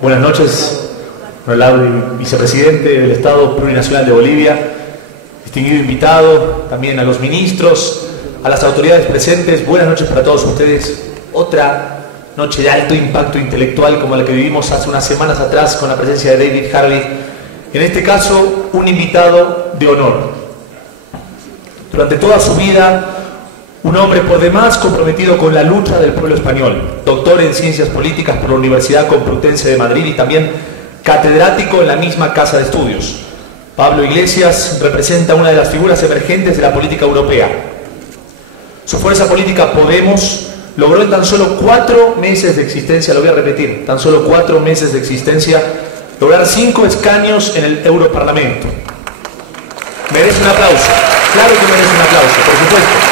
Buenas noches, honorable vicepresidente del Estado Plurinacional de Bolivia, distinguido invitado, también a los ministros, a las autoridades presentes. Buenas noches para todos ustedes. Otra noche de alto impacto intelectual como la que vivimos hace unas semanas atrás con la presencia de David Harvey. En este caso, un invitado de honor. Durante toda su vida, un hombre por demás comprometido con la lucha del pueblo español, doctor en Ciencias Políticas por la Universidad Complutense de Madrid y también catedrático en la misma casa de estudios. Pablo Iglesias representa una de las figuras emergentes de la política europea. Su fuerza política Podemos logró en tan solo 4 meses de existencia, lo voy a repetir, tan solo 4 meses de existencia, lograr 5 escaños en el Europarlamento. Merece un aplauso, claro que merece un aplauso, por supuesto.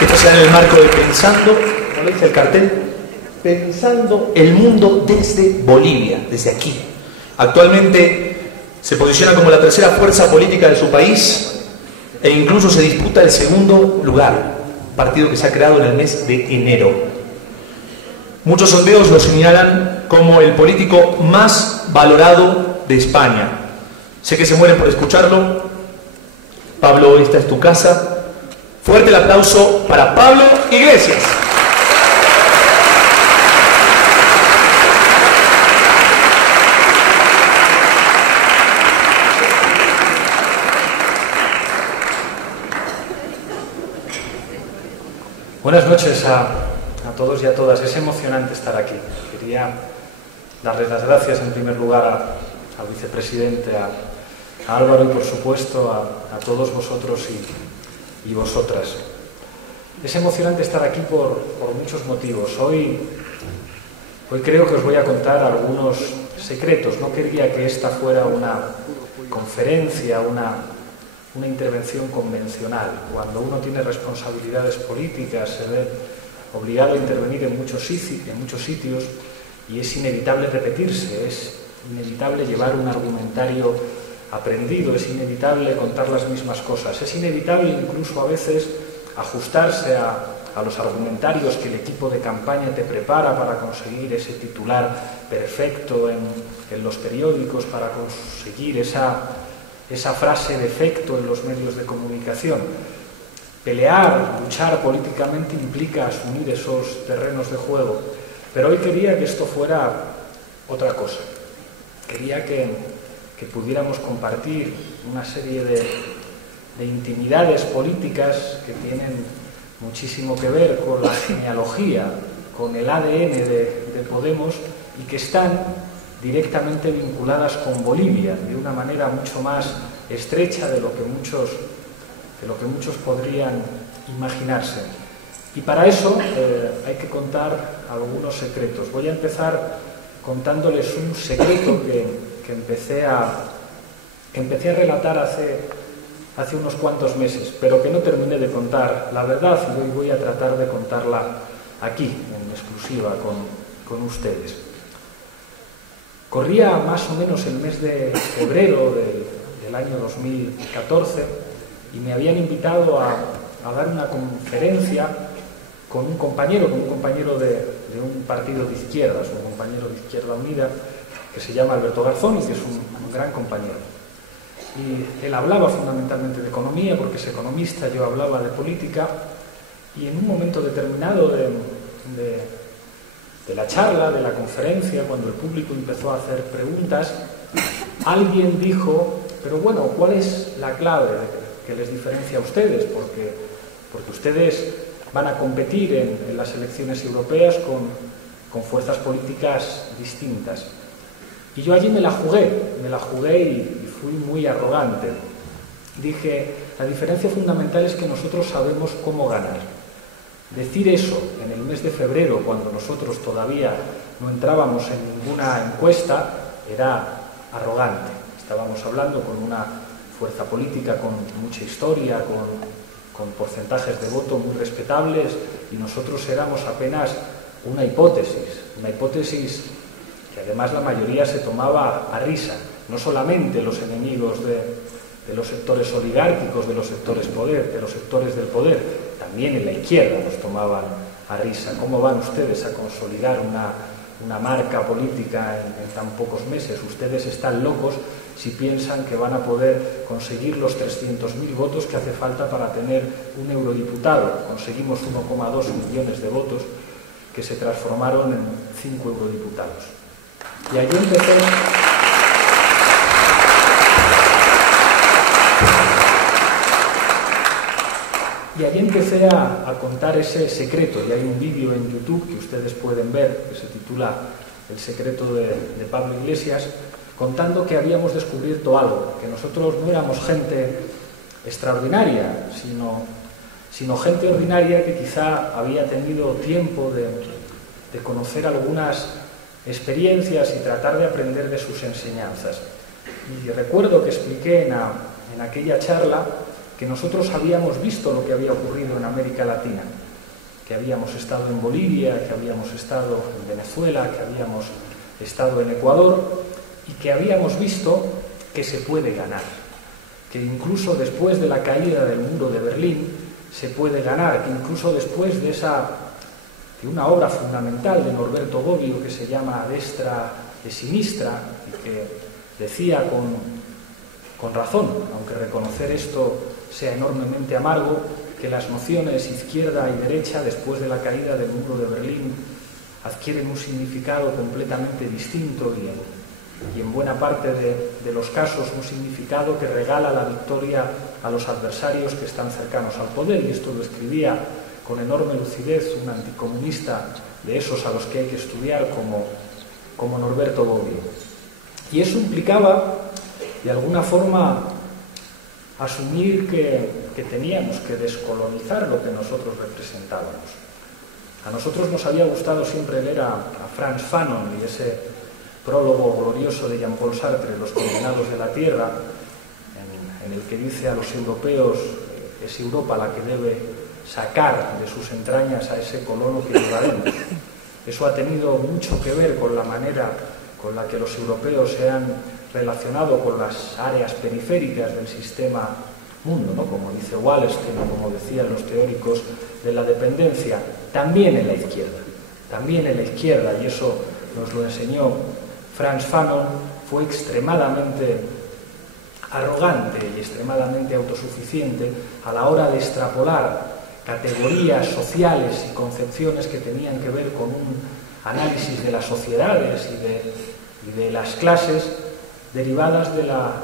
Esto se da en el marco de Pensando, ¿cómo dice el cartel? Pensando el mundo desde Bolivia, desde aquí. Actualmente se posiciona como la tercera fuerza política de su país e incluso se disputa el segundo lugar, partido que se ha creado en el mes de enero. Muchos sondeos lo señalan como el político más valorado de España. Sé que se mueren por escucharlo. Pablo, esta es tu casa. Fuerte el aplauso para Pablo Iglesias. Buenas noches a todos y a todas. Es emocionante estar aquí. Quería darles las gracias en primer lugar al vicepresidente, a Álvaro y por supuesto a todos vosotros y vosotras. Es emocionante estar aquí por muchos motivos. Hoy creo que os voy a contar algunos secretos. No quería que esta fuera una conferencia, una intervención convencional. Cuando uno tiene responsabilidades políticas, se ve obligado a intervenir en muchos sitios y es inevitable repetirse, es inevitable llevar un argumentario aprendido, es inevitable contar las mismas cosas, es inevitable incluso a veces ajustarse a los argumentarios que el equipo de campaña te prepara para conseguir ese titular perfecto en los periódicos, para conseguir esa frase de efecto en los medios de comunicación. Pelear, luchar políticamente implica asumir esos terrenos de juego, pero hoy quería que esto fuera otra cosa. Quería que pudiéramos compartir una serie de intimidades políticas que tienen muchísimo que ver con la genealogía, con el ADN de Podemos y que están directamente vinculadas con Bolivia de una manera mucho más estrecha de lo que muchos podrían imaginarse. Y para eso hay que contar algunos secretos. Voy a empezar contándoles un secreto que empecé a relatar hace unos cuantos meses, pero que no terminé de contar la verdad y hoy voy a tratar de contarla aquí, en exclusiva, con ustedes. Corría más o menos el mes de febrero del año 2014 y me habían invitado a dar una conferencia con un compañero de un partido de izquierdas, un compañero de Izquierda Unida, que se llama Alberto Garzón y que es un gran compañero. Y él hablaba fundamentalmente de economía, porque es economista, yo hablaba de política, y en un momento determinado de la charla, de la conferencia, cuando el público empezó a hacer preguntas, alguien dijo, pero bueno, ¿cuál es la clave que les diferencia a ustedes? Porque ustedes van a competir en las elecciones europeas con fuerzas políticas distintas. Y yo allí me la jugué y fui muy arrogante. Dije, la diferencia fundamental es que nosotros sabemos cómo ganar. Decir eso en el mes de febrero, cuando nosotros todavía no entrábamos en ninguna encuesta, era arrogante. Estábamos hablando con una fuerza política con mucha historia, con porcentajes de voto muy respetables, y nosotros éramos apenas una hipótesis que además la mayoría se tomaba a risa. No solamente los enemigos de los sectores oligárquicos, de los sectores del poder, también en la izquierda nos tomaban a risa. ¿Cómo van ustedes a consolidar una marca política en tan pocos meses? Ustedes están locos si piensan que van a poder conseguir los 300.000 votos que hace falta para tener un eurodiputado. Conseguimos 1,2 millones de votos que se transformaron en 5 eurodiputados. Y allí empecé a contar ese secreto, y hay un vídeo en YouTube que ustedes pueden ver que se titula El secreto de Pablo Iglesias, contando que habíamos descubierto algo, que nosotros no éramos gente extraordinaria, sino gente ordinaria que quizá había tenido tiempo de conocer algunas experiencias y tratar de aprender de sus enseñanzas. Y recuerdo que expliqué en aquella charla que nosotros habíamos visto lo que había ocurrido en América Latina, que habíamos estado en Bolivia, que habíamos estado en Venezuela, que habíamos estado en Ecuador, y que habíamos visto que se puede ganar, que incluso después de la caída del muro de Berlín se puede ganar, que incluso después de una obra fundamental de Norberto Bobbio que se llama Destra e Sinistra, y que decía con razón, aunque reconocer esto sea enormemente amargo, que las nociones izquierda y derecha después de la caída del muro de Berlín adquieren un significado completamente distinto y en buena parte de los casos un significado que regala la victoria a los adversarios que están cercanos al poder. Y esto lo escribía con enorme lucidez un anticomunista de esos a los que hay que estudiar como Norberto Bobbio. Y eso implicaba, de alguna forma, asumir que teníamos que descolonizar lo que nosotros representábamos. A nosotros nos había gustado siempre leer a Frantz Fanon y ese prólogo glorioso de Jean-Paul Sartre, Los condenados de la tierra, en el que dice a los europeos es Europa la que debe sacar de sus entrañas a ese colono que llevaremos. Eso ha tenido mucho que ver con la manera con la que los europeos se han relacionado con las áreas periféricas del sistema mundo, ¿no? Como dice Wallerstein o como decían los teóricos de la dependencia, también en la izquierda, y eso nos lo enseñó Frantz Fanon, fue extremadamente arrogante y extremadamente autosuficiente a la hora de extrapolar categorías sociales y concepciones que tenían que ver con un análisis de las sociedades y de las clases derivadas de la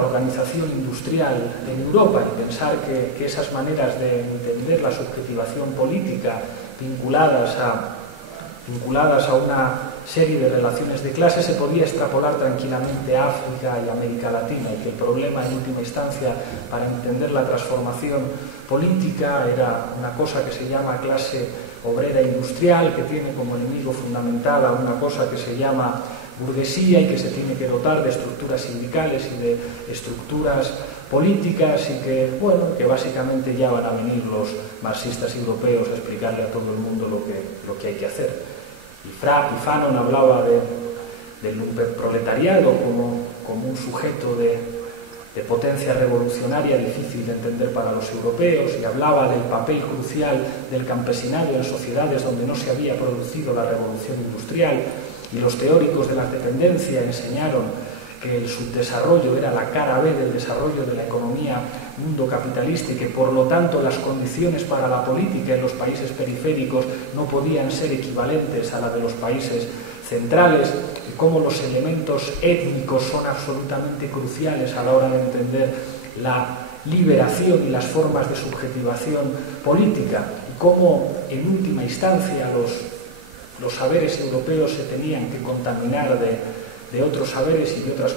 organización industrial en Europa, y pensar que esas maneras de entender la subjetivación política vinculadas a una serie de relaciones de clase se podía extrapolar tranquilamente a África y América Latina, y que el problema en última instancia para entender la transformación política era una cosa que se llama clase obrera industrial, que tiene como enemigo fundamental a una cosa que se llama burguesía y que se tiene que dotar de estructuras sindicales y de estructuras políticas, y que básicamente ya van a venir los marxistas europeos a explicarle a todo el mundo lo que hay que hacer. Y Fanon hablaba del lumpenproletariado como un sujeto de potencia revolucionaria difícil de entender para los europeos, y hablaba del papel crucial del campesinado en sociedades donde no se había producido la revolución industrial. Y los teóricos de la dependencia enseñaron que el subdesarrollo era la cara B del desarrollo de la economía mundo capitalista, y que por lo tanto las condiciones para la política en los países periféricos no podían ser equivalentes a la de los países centrales, y cómo los elementos étnicos son absolutamente cruciales a la hora de entender la liberación y las formas de subjetivación política, y cómo en última instancia los saberes europeos se tenían que contaminar de otros saberes y de otras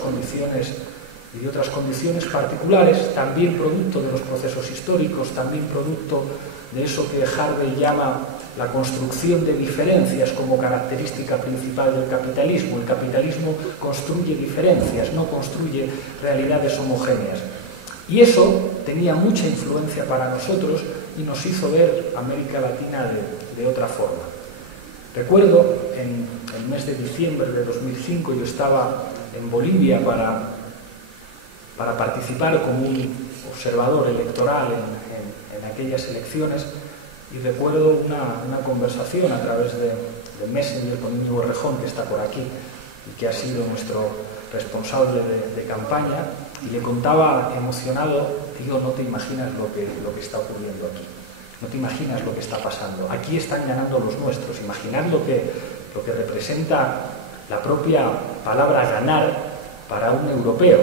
condiciones particulares, también producto de los procesos históricos, también producto de eso que Harvey llama la construcción de diferencias como característica principal del capitalismo. El capitalismo construye diferencias, no construye realidades homogéneas. Y eso tenía mucha influencia para nosotros y nos hizo ver América Latina de otra forma. Recuerdo, en el mes de diciembre de 2005, yo estaba en Bolivia para para participar como un observador electoral en aquellas elecciones, y recuerdo una conversación a través de Messenger con Íñigo Errejón, que está por aquí y que ha sido nuestro responsable de campaña, y le contaba emocionado: digo, no te imaginas lo que está ocurriendo aquí, no te imaginas lo que está pasando, aquí están ganando los nuestros. Imaginad lo que representa la propia palabra ganar para un europeo.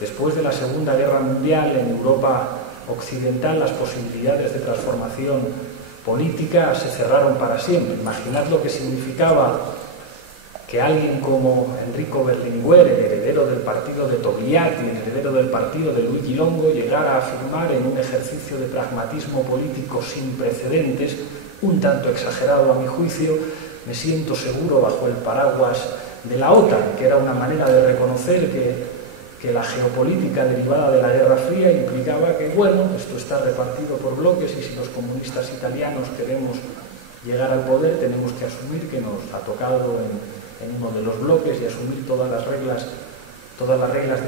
Después de la Segunda Guerra Mundial, en Europa occidental, las posibilidades de transformación política se cerraron para siempre. Imaginad lo que significaba que alguien como Enrico Berlinguer, el heredero del partido de Togliatti, el heredero del partido de Luigi Longo, llegara a afirmar, en un ejercicio de pragmatismo político sin precedentes, un tanto exagerado a mi juicio: me siento seguro bajo el paraguas de la OTAN, que era una manera de reconocer que la geopolítica derivada de la Guerra Fría implicaba que, bueno, esto está repartido por bloques, y si los comunistas italianos queremos llegar al poder, tenemos que asumir que nos ha tocado en uno de los bloques y asumir todas las reglas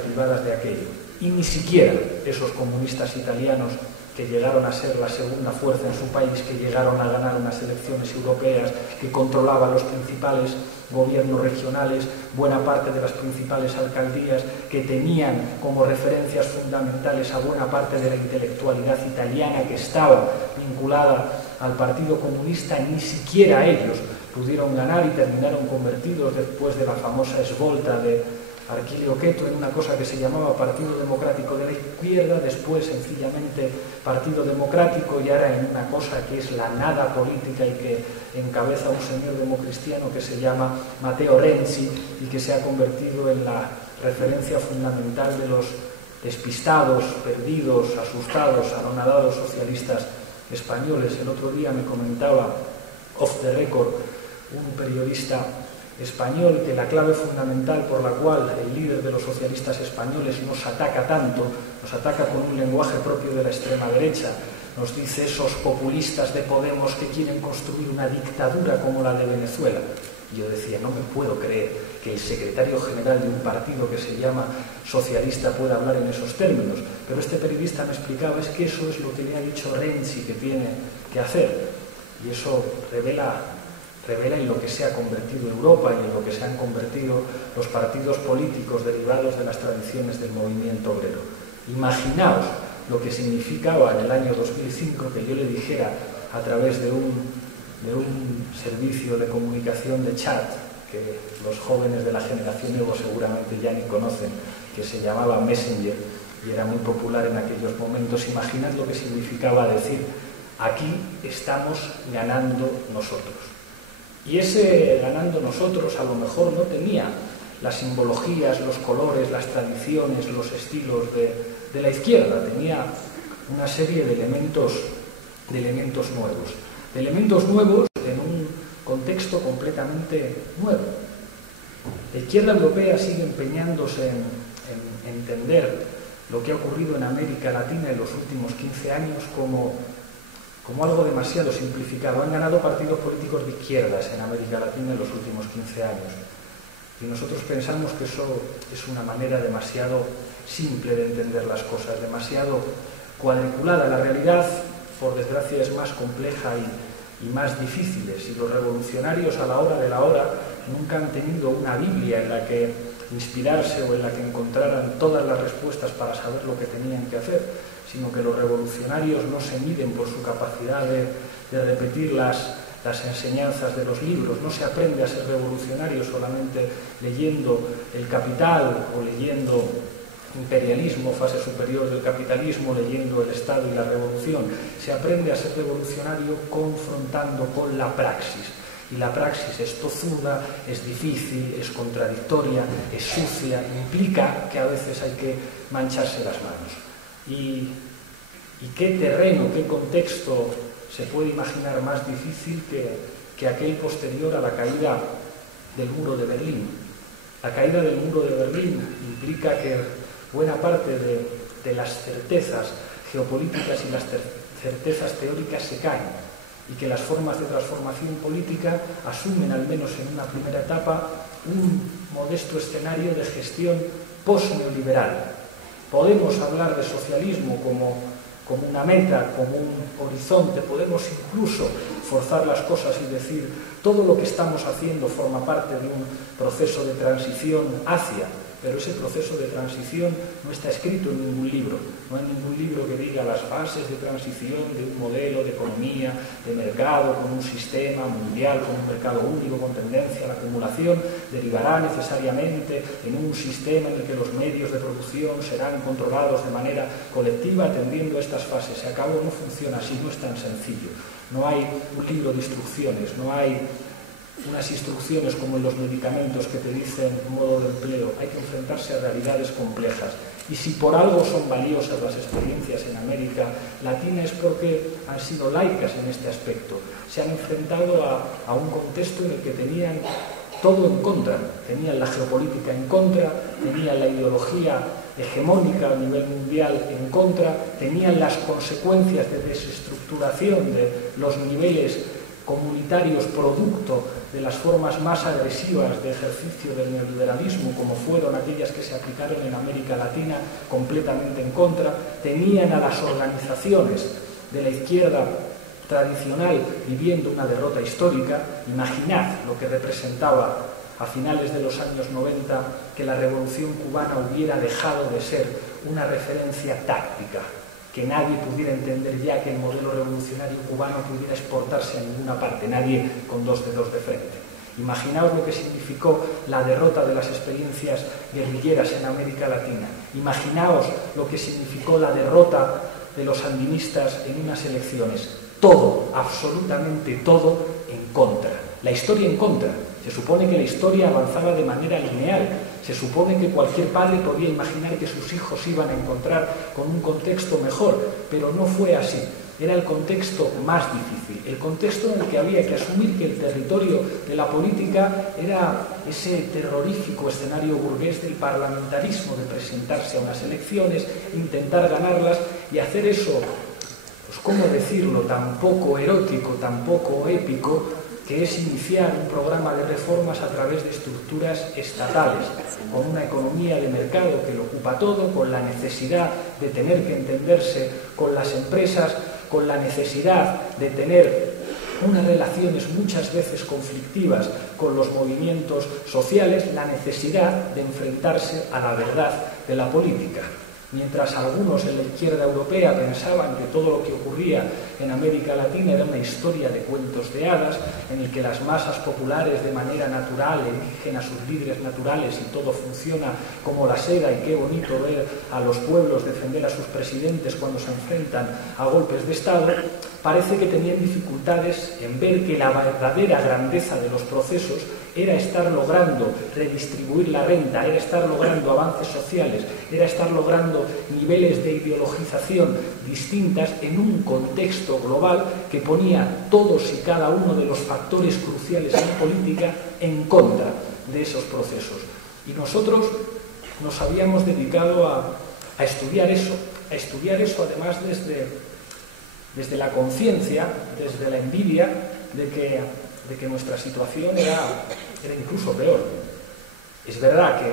derivadas de aquello. Y ni siquiera esos comunistas italianos, que llegaron a ser la segunda fuerza en su país, que llegaron a ganar unas elecciones europeas, que controlaban los principales gobiernos regionales, buena parte de las principales alcaldías, que tenían como referencias fundamentales a buena parte de la intelectualidad italiana que estaba vinculada al Partido Comunista, ni siquiera ellos pudieron ganar y terminaron convertidos, después de la famosa esvolta de Arquilio Queto, en una cosa que se llamaba Partido Democrático de la Izquierda, después sencillamente Partido Democrático, y ahora en una cosa que es la nada política y que encabeza un señor democristiano que se llama Matteo Renzi, y que se ha convertido en la referencia fundamental de los despistados, perdidos, asustados, anonadados socialistas españoles. El otro día me comentaba, off the record, un periodista español, que la clave fundamental por la cual el líder de los socialistas españoles nos ataca tanto, nos ataca con un lenguaje propio de la extrema derecha, nos dice: esos populistas de Podemos que quieren construir una dictadura como la de Venezuela. Y yo decía, no me puedo creer que el secretario general de un partido que se llama socialista pueda hablar en esos términos. Pero este periodista me explicaba: es que eso es lo que le ha dicho Renzi que tiene que hacer. Y eso revela en lo que se ha convertido Europa y en lo que se han convertido los partidos políticos derivados de las tradiciones del movimiento obrero. Imaginaos lo que significaba en el año 2005 que yo le dijera, a través de un servicio de comunicación de chat que los jóvenes de la generación Evo seguramente ya ni conocen, que se llamaba Messenger y era muy popular en aquellos momentos. Imaginad lo que significaba decir: aquí estamos ganando nosotros. Y ese ganando nosotros a lo mejor no tenía las simbologías, los colores, las tradiciones, los estilos de la izquierda. Tenía una serie de elementos nuevos en un contexto completamente nuevo. La izquierda europea sigue empeñándose en entender lo que ha ocurrido en América Latina en los últimos 15 años como algo demasiado simplificado. Han ganado partidos políticos de izquierdas en América Latina en los últimos 15 años. Y nosotros pensamos que eso es una manera demasiado simple de entender las cosas, demasiado cuadriculada. La realidad, por desgracia, es más compleja y más difícil. Y los revolucionarios, a la hora de la hora, nunca han tenido una Biblia en la que inspirarse o en la que encontraran todas las respuestas para saber lo que tenían que hacer, sino que los revolucionarios no se miden por su capacidad de repetir las enseñanzas de los libros. No se aprende a ser revolucionario solamente leyendo El Capital o leyendo Imperialismo, fase superior del capitalismo, leyendo El Estado y la Revolución. Se aprende a ser revolucionario confrontando con la praxis. Y la praxis es tozuda, es difícil, es contradictoria, es sucia, implica que a veces hay que mancharse las manos. ¿Y qué terreno, qué contexto se puede imaginar más difícil que aquel posterior a la caída del muro de Berlín? La caída del muro de Berlín implica que buena parte de las certezas geopolíticas y las certezas teóricas se caen, y que las formas de transformación política asumen, al menos en una primera etapa, un modesto escenario de gestión post-neoliberal. podemos hablar de socialismo como una meta, como un horizonte, podemos incluso forzar las cosas y decir todo lo que estamos haciendo forma parte de un proceso de transición hacia, pero ese proceso de transición no está escrito en ningún libro, no hay ningún libro que diga las fases de transición de un modelo de economía, de mercado, con un sistema mundial, con un mercado único, con tendencia a la acumulación, derivará necesariamente en un sistema en el que los medios de producción serán controlados de manera colectiva atendiendo a estas fases. Se acabó, no funciona así, no es tan sencillo. No hay un libro de instrucciones, no hay unas instrucciones como en los medicamentos que te dicen modo de empleo. Hay que enfrentarse a realidades complejas. Y si por algo son valiosas las experiencias en América Latina es porque han sido laicas en este aspecto. Se han enfrentado a un contexto en el que tenían todo en contra. Tenían la geopolítica en contra, tenían la ideología hegemónica a nivel mundial en contra, tenían las consecuencias de desestructuración de los niveles comunitarios producto de las formas más agresivas de ejercicio del neoliberalismo, como fueron aquellas que se aplicaron en América Latina, completamente en contra. Tenían a las organizaciones de la izquierda tradicional viviendo una derrota histórica. Imaginad lo que representaba a finales de los años 90 que la revolución cubana hubiera dejado de ser una referencia táctica, que nadie pudiera entender ya que el modelo revolucionario cubano pudiera exportarse a ninguna parte, nadie con dos dedos de frente. Imaginaos lo que significó la derrota de las experiencias guerrilleras en América Latina. Imaginaos lo que significó la derrota de los sandinistas en unas elecciones. Todo, absolutamente todo, en contra. La historia en contra. Se supone que la historia avanzaba de manera lineal. Se supone que cualquier padre podía imaginar que sus hijos iban a encontrar con un contexto mejor, pero no fue así. Era el contexto más difícil, el contexto en el que había que asumir que el territorio de la política era ese terrorífico escenario burgués del parlamentarismo, de presentarse a unas elecciones, intentar ganarlas y hacer eso, pues cómo decirlo, tan poco erótico, tan poco épico, que es iniciar un programa de reformas a través de estructuras estatales, con una economía de mercado que lo ocupa todo, con la necesidad de tener que entenderse con las empresas, con la necesidad de tener unas relaciones muchas veces conflictivas con los movimientos sociales, la necesidad de enfrentarse a la verdad de la política. Mientras algunos en la izquierda europea pensaban que todo lo que ocurría en América Latina era una historia de cuentos de hadas, en el que las masas populares de manera natural eligen a sus líderes naturales y todo funciona como la seda, y qué bonito ver a los pueblos defender a sus presidentes cuando se enfrentan a golpes de Estado, parece que tenían dificultades en ver que la verdadera grandeza de los procesos era estar logrando redistribuir la renta, era estar logrando avances sociales, era estar logrando niveles de ideologización distintas en un contexto global que ponía todos y cada uno de los factores cruciales en política en contra de esos procesos. Y nosotros nos habíamos dedicado a estudiar eso además desde la conciencia, desde la envidia de que nuestra situación era incluso peor. Es verdad que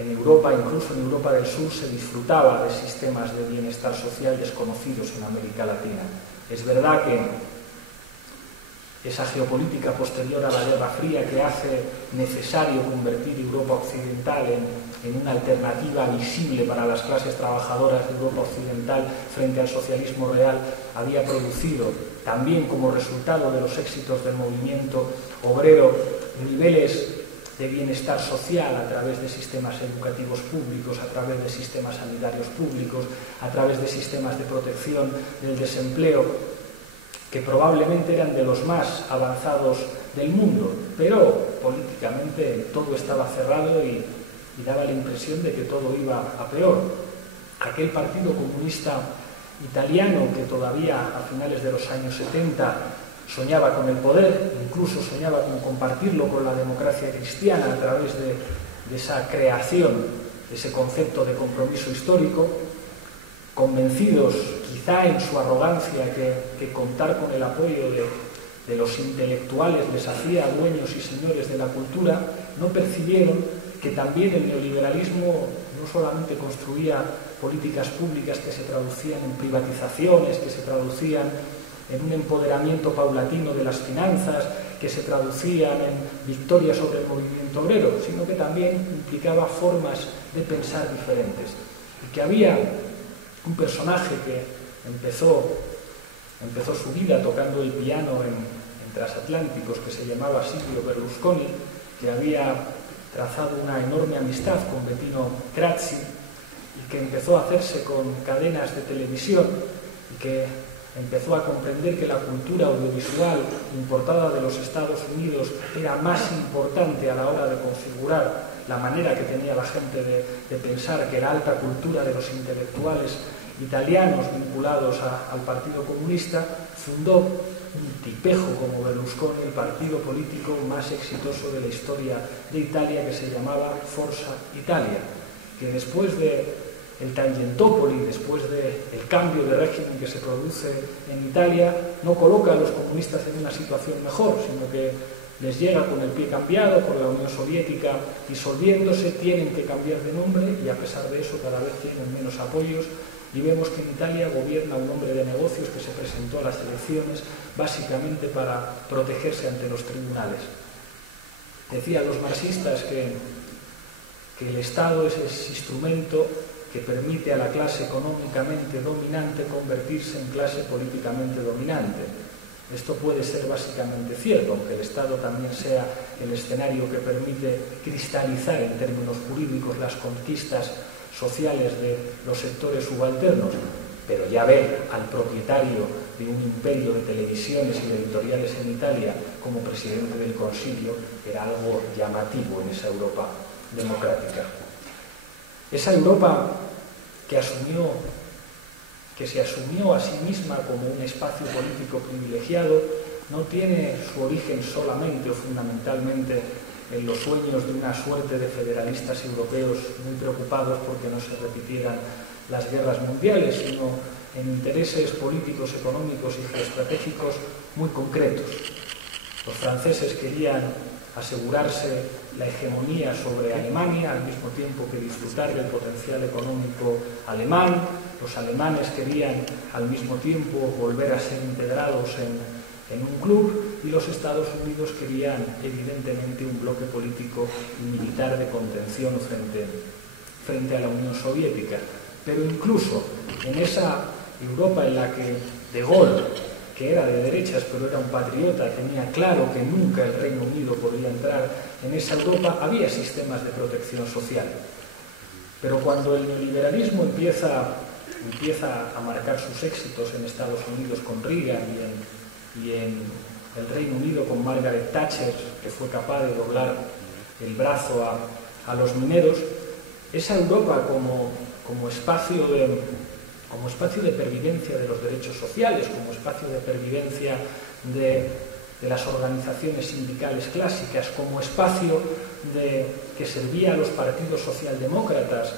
en Europa, incluso en Europa del Sur, se disfrutaba de sistemas de bienestar social desconocidos en América Latina. Es verdad que esa geopolítica posterior a la Guerra Fría que hace necesario convertir Europa Occidental en una alternativa visible para las clases trabajadoras de Europa Occidental frente al socialismo real, había producido también como resultado de los éxitos del movimiento obrero niveles de bienestar social a través de sistemas educativos públicos, a través de sistemas sanitarios públicos, a través de sistemas de protección del desempleo, que probablemente eran de los más avanzados del mundo, pero políticamente todo estaba cerrado y daba la impresión de que todo iba a peor. Aquel Partido Comunista Italiano que todavía a finales de los años 70 soñaba con el poder, incluso soñaba con compartirlo con la democracia cristiana a través de esa creación, de ese concepto de compromiso histórico, convencidos quizá en su arrogancia que contar con el apoyo de los intelectuales les hacía dueños y señores de la cultura, no percibieron que también el neoliberalismo no solamente construía políticas públicas que se traducían en privatizaciones, que se traducían en un empoderamiento paulatino de las finanzas, que se traducían en victorias sobre el movimiento obrero, sino que también implicaba formas de pensar diferentes. Y que había un personaje que empezó su vida tocando el piano en transatlánticos, que se llamaba Silvio Berlusconi, que había trazado una enorme amistad con Bettino Craxi y que empezó a hacerse con cadenas de televisión y que empezó a comprender que la cultura audiovisual importada de los Estados Unidos era más importante a la hora de configurar la manera que tenía la gente de pensar, que la alta cultura de los intelectuales italianos vinculados al Partido Comunista. Fundó un tipejo como Berlusconi, el partido político más exitoso de la historia de Italia, que se llamaba Forza Italia, que después de el Tangentopoli, después del cambio de régimen que se produce en Italia, no coloca a los comunistas en una situación mejor, sino que les llega con el pie cambiado, por la Unión Soviética disolviéndose, tienen que cambiar de nombre y a pesar de eso cada vez tienen menos apoyos. Y vemos que en Italia gobierna un hombre de negocios que se presentó a las elecciones básicamente para protegerse ante los tribunales. Decían los marxistas que el Estado es ese instrumento que permite a la clase económicamente dominante convertirse en clase políticamente dominante. Esto puede ser básicamente cierto, aunque el Estado también sea el escenario que permite cristalizar en términos jurídicos las conquistas sociales de los sectores subalternos, pero ya ver al propietario de un imperio de televisiones y de editoriales en Italia como presidente del Consiglio era algo llamativo en esa Europa democrática. Esa Europa que se asumió a sí misma como un espacio político privilegiado no tiene su origen solamente o fundamentalmente en los sueños de una suerte de federalistas europeos muy preocupados porque no se repitieran las guerras mundiales, sino en intereses políticos, económicos y geoestratégicos muy concretos. Los franceses querían asegurarse la hegemonía sobre Alemania, al mismo tiempo que disfrutar del potencial económico alemán. Los alemanes querían al mismo tiempo volver a ser integrados en un club, y los Estados Unidos querían evidentemente un bloque político y militar de contención frente a la Unión Soviética. Pero incluso en esa Europa en la que De Gaulle, que era de derechas pero era un patriota, tenía claro que nunca el Reino Unido podría entrar en esa Europa, había sistemas de protección social. Pero cuando el neoliberalismo empieza a marcar sus éxitos en Estados Unidos con Reagan y en el Reino Unido con Margaret Thatcher, que fue capaz de doblar el brazo a los mineros, esa Europa como espacio de pervivencia de los derechos sociales, como espacio de pervivencia de las organizaciones sindicales clásicas, como espacio que servía a los partidos socialdemócratas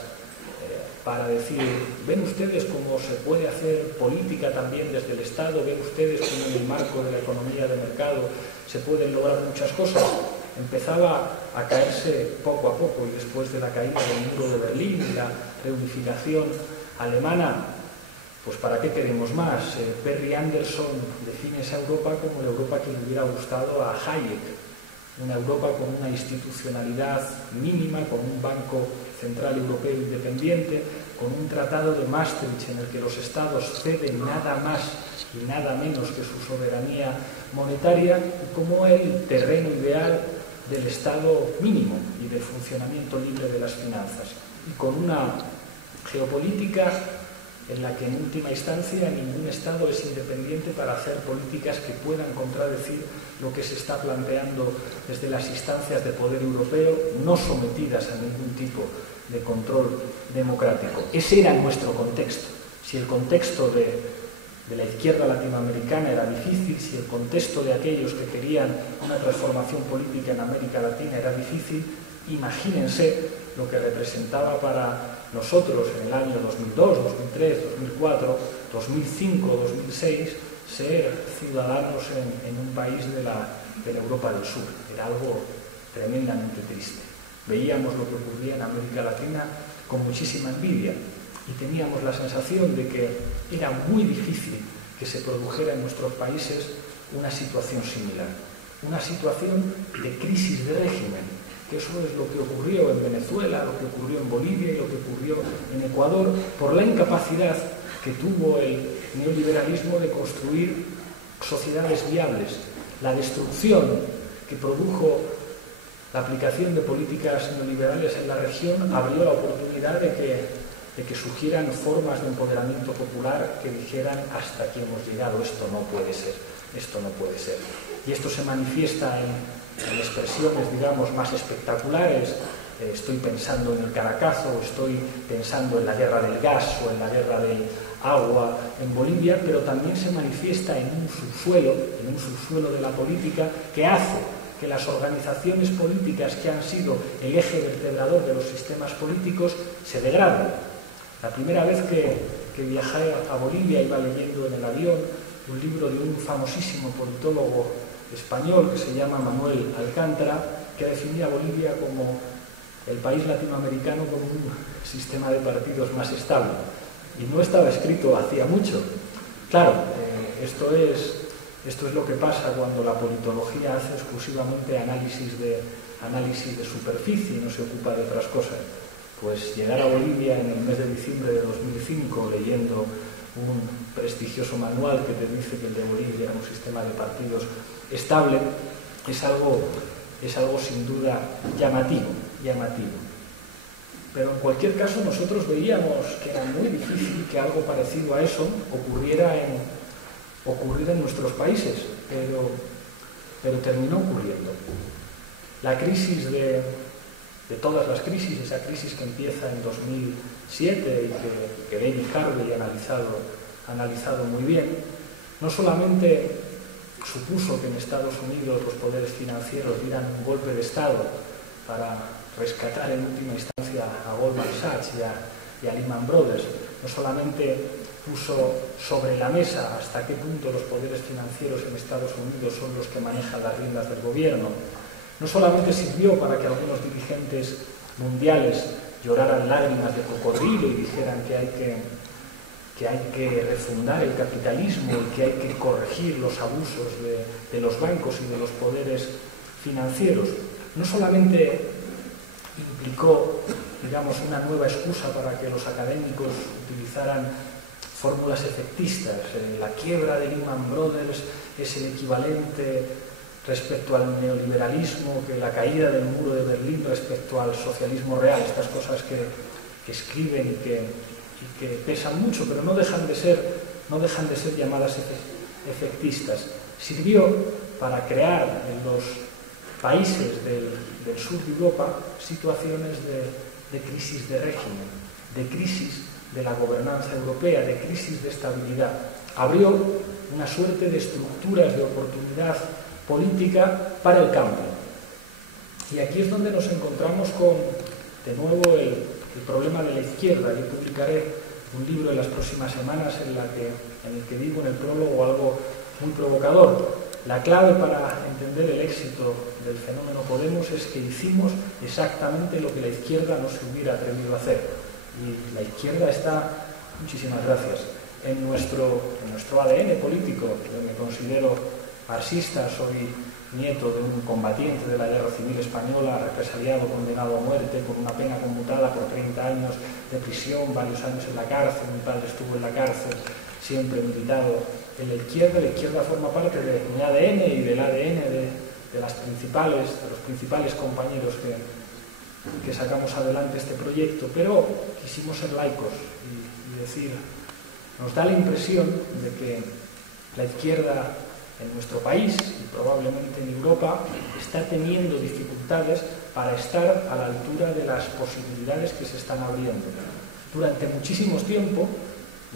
para decir, ven ustedes cómo se puede hacer política también desde el Estado, ven ustedes cómo en el marco de la economía de mercado se pueden lograr muchas cosas. Empezaba a caerse poco a poco, y después de la caída del muro de Berlín y la reunificación alemana, pues ¿para qué queremos más? Perry Anderson define esa Europa como la Europa que le hubiera gustado a Hayek, una Europa con una institucionalidad mínima, con un Banco Central Europeo independiente, con un tratado de Maastricht en el que los estados ceden nada más y nada menos que su soberanía monetaria, como el terreno ideal del Estado mínimo y del funcionamiento libre de las finanzas, y con una geopolítica en la que en última instancia ningún Estado es independiente para hacer políticas que puedan contradecir lo que se está planteando desde las instancias de poder europeo, no sometidas a ningún tipo de control democrático. Ese era nuestro contexto. Si el contexto de la izquierda latinoamericana era difícil, si el contexto de aquellos que querían una transformación política en América Latina era difícil, imagínense lo que representaba para nosotros en el año 2002, 2003, 2004, 2005, 2006, ser ciudadanos en un país de la Europa del Sur. Era algo tremendamente triste. Veíamos lo que ocurría en América Latina con muchísima envidia. y teníamos la sensación de que era muy difícil que se produjera en nuestros países una situación similar, una situación de crisis de régimen, que eso es lo que ocurrió en Venezuela, lo que ocurrió en Bolivia y lo que ocurrió en Ecuador, por la incapacidad que tuvo el neoliberalismo de construir sociedades viables. La destrucción que produjo la aplicación de políticas neoliberales en la región abrió la oportunidad de que surgieran formas de empoderamiento popular que dijeran: hasta aquí hemos llegado, esto no puede ser, esto no puede ser. Y esto se manifiesta en expresiones, digamos, más espectaculares. Estoy pensando en el Caracazo, estoy pensando en la guerra del gas o en la guerra del agua en Bolivia, pero también se manifiesta en un subsuelo de la política que hace que las organizaciones políticas que han sido el eje vertebrador de los sistemas políticos se degraden. La primera vez que viajé a Bolivia iba leyendo en el avión un libro de un famosísimo politólogo español que se llama Manuel Alcántara, que definía a Bolivia como el país latinoamericano con un sistema de partidos más estable. Y no estaba escrito hacía mucho. Claro, esto es lo que pasa cuando la politología hace exclusivamente análisis de superficie y no se ocupa de otras cosas. Pues llegar a Bolivia en el mes de diciembre de 2005 leyendo un prestigioso manual que te dice que el de Bolivia era un sistema de partidos estable es algo sin duda llamativo. Pero en cualquier caso nosotros veíamos que era muy difícil que algo parecido a eso ocurriera en nuestros países, pero terminó ocurriendo. La crisis de todas las crisis, esa crisis que empieza en 2007 y que David Harvey ha analizado muy bien, no solamente supuso que en Estados Unidos los poderes financieros dieran un golpe de Estado para rescatar en última instancia a Goldman Sachs y a Lehman Brothers, no solamente puso sobre la mesa hasta qué punto los poderes financieros en Estados Unidos son los que manejan las riendas del gobierno, no solamente sirvió para que algunos dirigentes mundiales lloraran lágrimas de cocodrilo y dijeran que hay que refundar el capitalismo y que hay que corregir los abusos de los bancos y de los poderes financieros, no solamente implicó, digamos, una nueva excusa para que los académicos utilizaran fórmulas efectistas. La quiebra de Lehman Brothers es el equivalente respecto al neoliberalismo que la caída del muro de Berlín respecto al socialismo real. Estas cosas que escriben y que pesan mucho, pero no dejan de ser llamadas efectistas. Sirvió para crear en los países del sur de Europa situaciones de crisis de régimen, de crisis de la gobernanza europea, de crisis de estabilidad. Abrió una suerte de estructuras de oportunidad política para el cambio. Y aquí es donde nos encontramos con, de nuevo, el problema de la izquierda. Yo publicaré un libro en las próximas semanas en el que digo en el prólogo algo muy provocador. La clave para entender el éxito del fenómeno Podemos es que hicimos exactamente lo que la izquierda no se hubiera atrevido a hacer. Y la izquierda está, muchísimas gracias, en nuestro ADN político. Yo me considero marxista, soy nieto de un combatiente de la Guerra Civil Española, represaliado, condenado a muerte, con una pena conmutada por 30 años de prisión, varios años en la cárcel. Mi padre estuvo en la cárcel, siempre militado en la izquierda. La izquierda forma parte de mi ADN y del ADN de los principales compañeros que sacamos adelante este proyecto, pero quisimos ser laicos y decir, nos da la impresión de que la izquierda en nuestro país y probablemente en Europa está teniendo dificultades para estar a la altura de las posibilidades que se están abriendo. Durante muchísimo tiempo,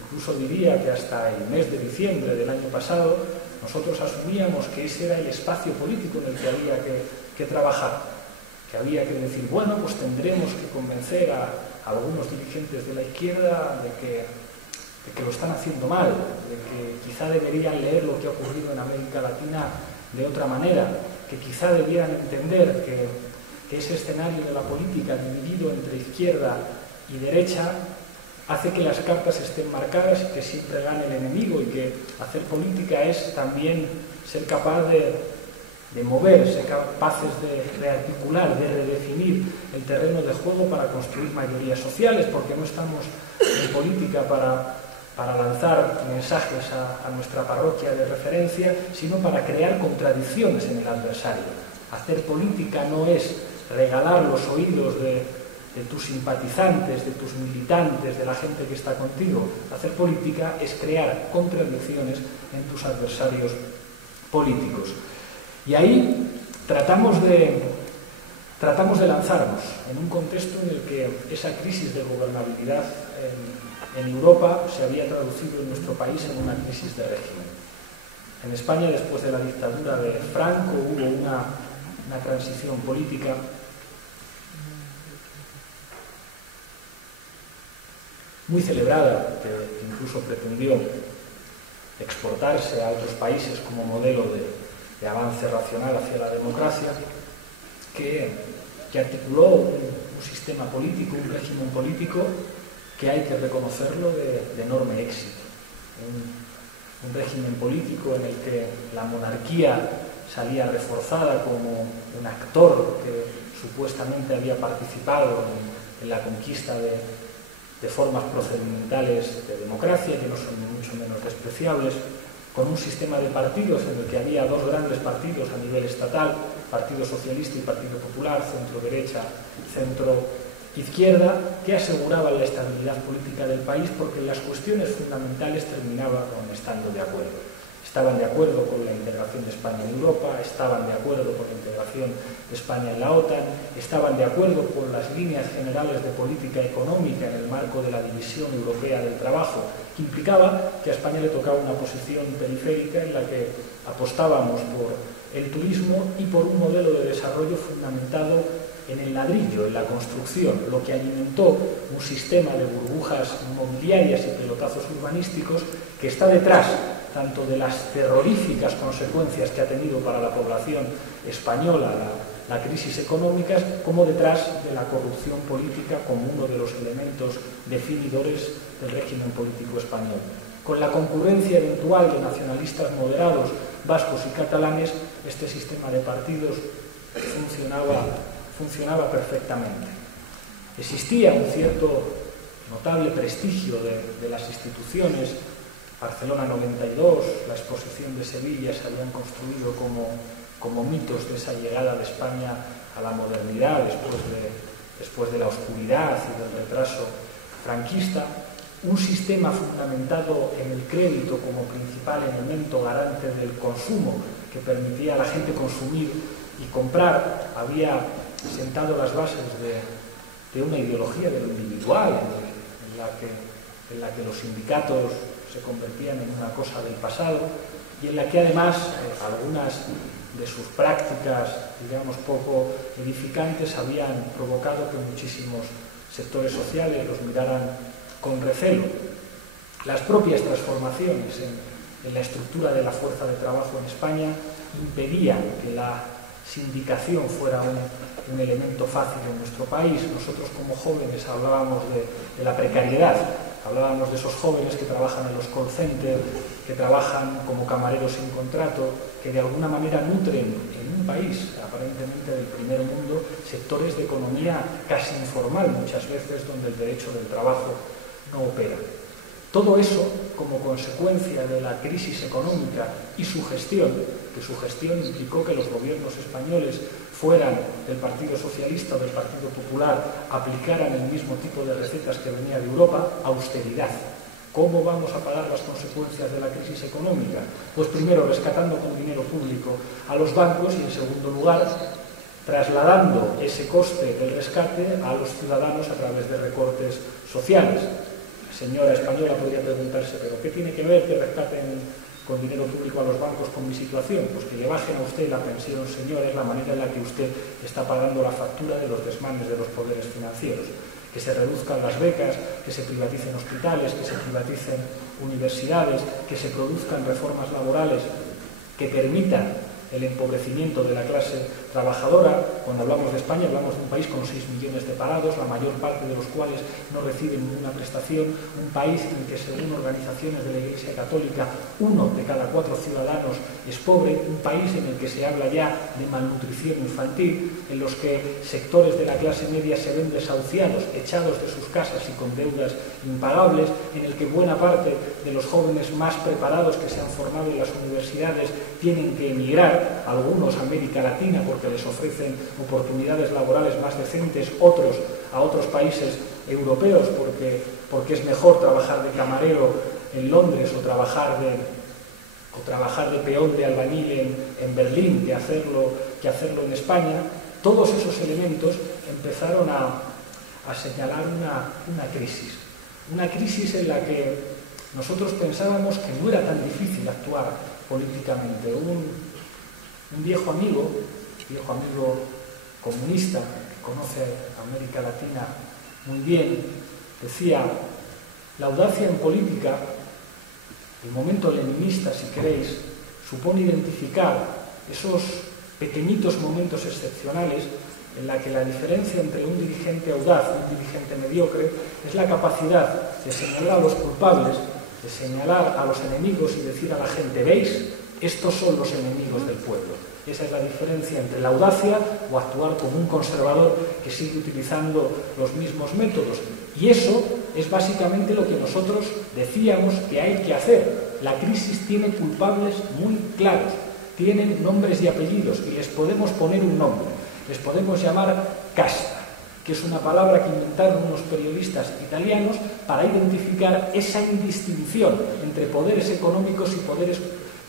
incluso diría que hasta el mes de diciembre del año pasado, nosotros asumíamos que ese era el espacio político en el que había que trabajar, que había que decir, bueno, pues tendremos que convencer a algunos dirigentes de la izquierda de que lo están haciendo mal, de que quizá deberían leer lo que ha ocurrido en América Latina de otra manera, que quizá debieran entender que ese escenario de la política dividido entre izquierda y derecha hace que las cartas estén marcadas y que siempre gane el enemigo, y que hacer política es también ser capaz de mover, ser capaces de rearticular, de redefinir el terreno de juego para construir mayorías sociales, porque no estamos en política para lanzar mensajes a nuestra parroquia de referencia, sino para crear contradicciones en el adversario. Hacer política no es regalar los oídos de tus simpatizantes, de tus militantes, de la gente que está contigo. Hacer política es crear contradicciones en tus adversarios políticos. Y ahí tratamos de lanzarnos en un contexto en el que esa crisis de gobernabilidad en Europa se había traducido en nuestro país en una crisis de régimen. En España, después de la dictadura de Franco, hubo una transición política muy celebrada, que incluso pretendió exportarse a otros países como modelo de avance racional hacia la democracia, que articuló un sistema político, un régimen político que hay que reconocerlo de enorme éxito. Un régimen político en el que la monarquía salía reforzada como un actor que supuestamente había participado en la conquista de formas procedimentales de democracia, que no son ni mucho menos despreciables, con un sistema de partidos en el que había dos grandes partidos a nivel estatal, Partido Socialista y Partido Popular, centro-derecha, centro-izquierda, que aseguraban la estabilidad política del país, porque en las cuestiones fundamentales terminaban estando de acuerdo. Estaban de acuerdo con la integración de España en Europa, estaban de acuerdo con la integración de España en la OTAN, estaban de acuerdo con las líneas generales de política económica en el marco de la división europea del trabajo, que implicaba que a España le tocaba una posición periférica en la que apostábamos por el turismo y por un modelo de desarrollo fundamentado en el ladrillo, en la construcción, lo que alimentó un sistema de burbujas inmobiliarias y pelotazos urbanísticos que está detrás tanto de las terroríficas consecuencias que ha tenido para la población española la crisis económica, como detrás de la corrupción política como uno de los elementos definidores del régimen político español. Con la concurrencia eventual de nacionalistas moderados, vascos y catalanes, este sistema de partidos funcionaba perfectamente. Existía un cierto notable prestigio de las instituciones. Barcelona 92, la exposición de Sevilla se habían construido como mitos de esa llegada de España a la modernidad después de la oscuridad y del retraso franquista. Un sistema fundamentado en el crédito como principal elemento garante del consumo, que permitía a la gente consumir y comprar, había sentado las bases de una ideología de lo individual en la que los sindicatos se convertían en una cosa del pasado, y en la que además algunas de sus prácticas, digamos, poco edificantes habían provocado que muchísimos sectores sociales los miraran con recelo. Las propias transformaciones en la estructura de la fuerza de trabajo en España impedían que la sindicación fuera un elemento fácil en nuestro país. Nosotros como jóvenes hablábamos de la precariedad. Hablábamos de esos jóvenes que trabajan en los call centers, que trabajan como camareros sin contrato, que de alguna manera nutren en un país aparentemente del primer mundo sectores de economía casi informal muchas veces, donde el derecho del trabajo no opera. Todo eso como consecuencia de la crisis económica y su gestión, que su gestión implicó que los gobiernos españoles fueran del Partido Socialista o del Partido Popular, aplicaran el mismo tipo de recetas que venía de Europa, austeridad. ¿Cómo vamos a pagar las consecuencias de la crisis económica? Pues primero rescatando con dinero público a los bancos y en segundo lugar trasladando ese coste del rescate a los ciudadanos a través de recortes sociales. La señora española podría preguntarse, ¿pero qué tiene que ver que rescaten con dinero público a los bancos con mi situación? Pues que le bajen a usted la pensión, señor, es la manera en la que usted está pagando la factura de los desmanes de los poderes financieros. Que se reduzcan las becas, que se privaticen hospitales, que se privaticen universidades, que se produzcan reformas laborales que permitan el empobrecimiento de la clase trabajadora. Cuando hablamos de España hablamos de un país con 6 millones de parados, la mayor parte de los cuales no reciben ninguna prestación, un país en el que, según organizaciones de la Iglesia Católica, 1 de cada 4 ciudadanos es pobre, un país en el que se habla ya de malnutrición infantil, en los que sectores de la clase media se ven desahuciados, echados de sus casas y con deudas impagables, en el que buena parte de los jóvenes más preparados que se han formado en las universidades tienen que emigrar, algunos a América Latina porque les ofrecen oportunidades laborales más decentes, otros a otros países europeos porque es mejor trabajar de camarero en Londres o trabajar de peón de albañil en Berlín que hacerlo en España. Todos esos elementos empezaron a señalar una crisis en la que nosotros pensábamos que no era tan difícil actuar políticamente. Un viejo amigo comunista que conoce América Latina muy bien, decía: la audacia en política, el momento leninista, si queréis, supone identificar esos pequeñitos momentos excepcionales en la que la diferencia entre un dirigente audaz y un dirigente mediocre es la capacidad de señalar a los culpables, de señalar a los enemigos y decir a la gente: ¿veis? Estos son los enemigos del pueblo. Esa es la diferencia entre la audacia o actuar como un conservador que sigue utilizando los mismos métodos. Y eso es básicamente lo que nosotros decíamos que hay que hacer. La crisis tiene culpables muy claros, tienen nombres y apellidos y les podemos poner un nombre. Les podemos llamar casta, que es una palabra que inventaron unos periodistas italianos para identificar esa indistinción entre poderes económicos y poderes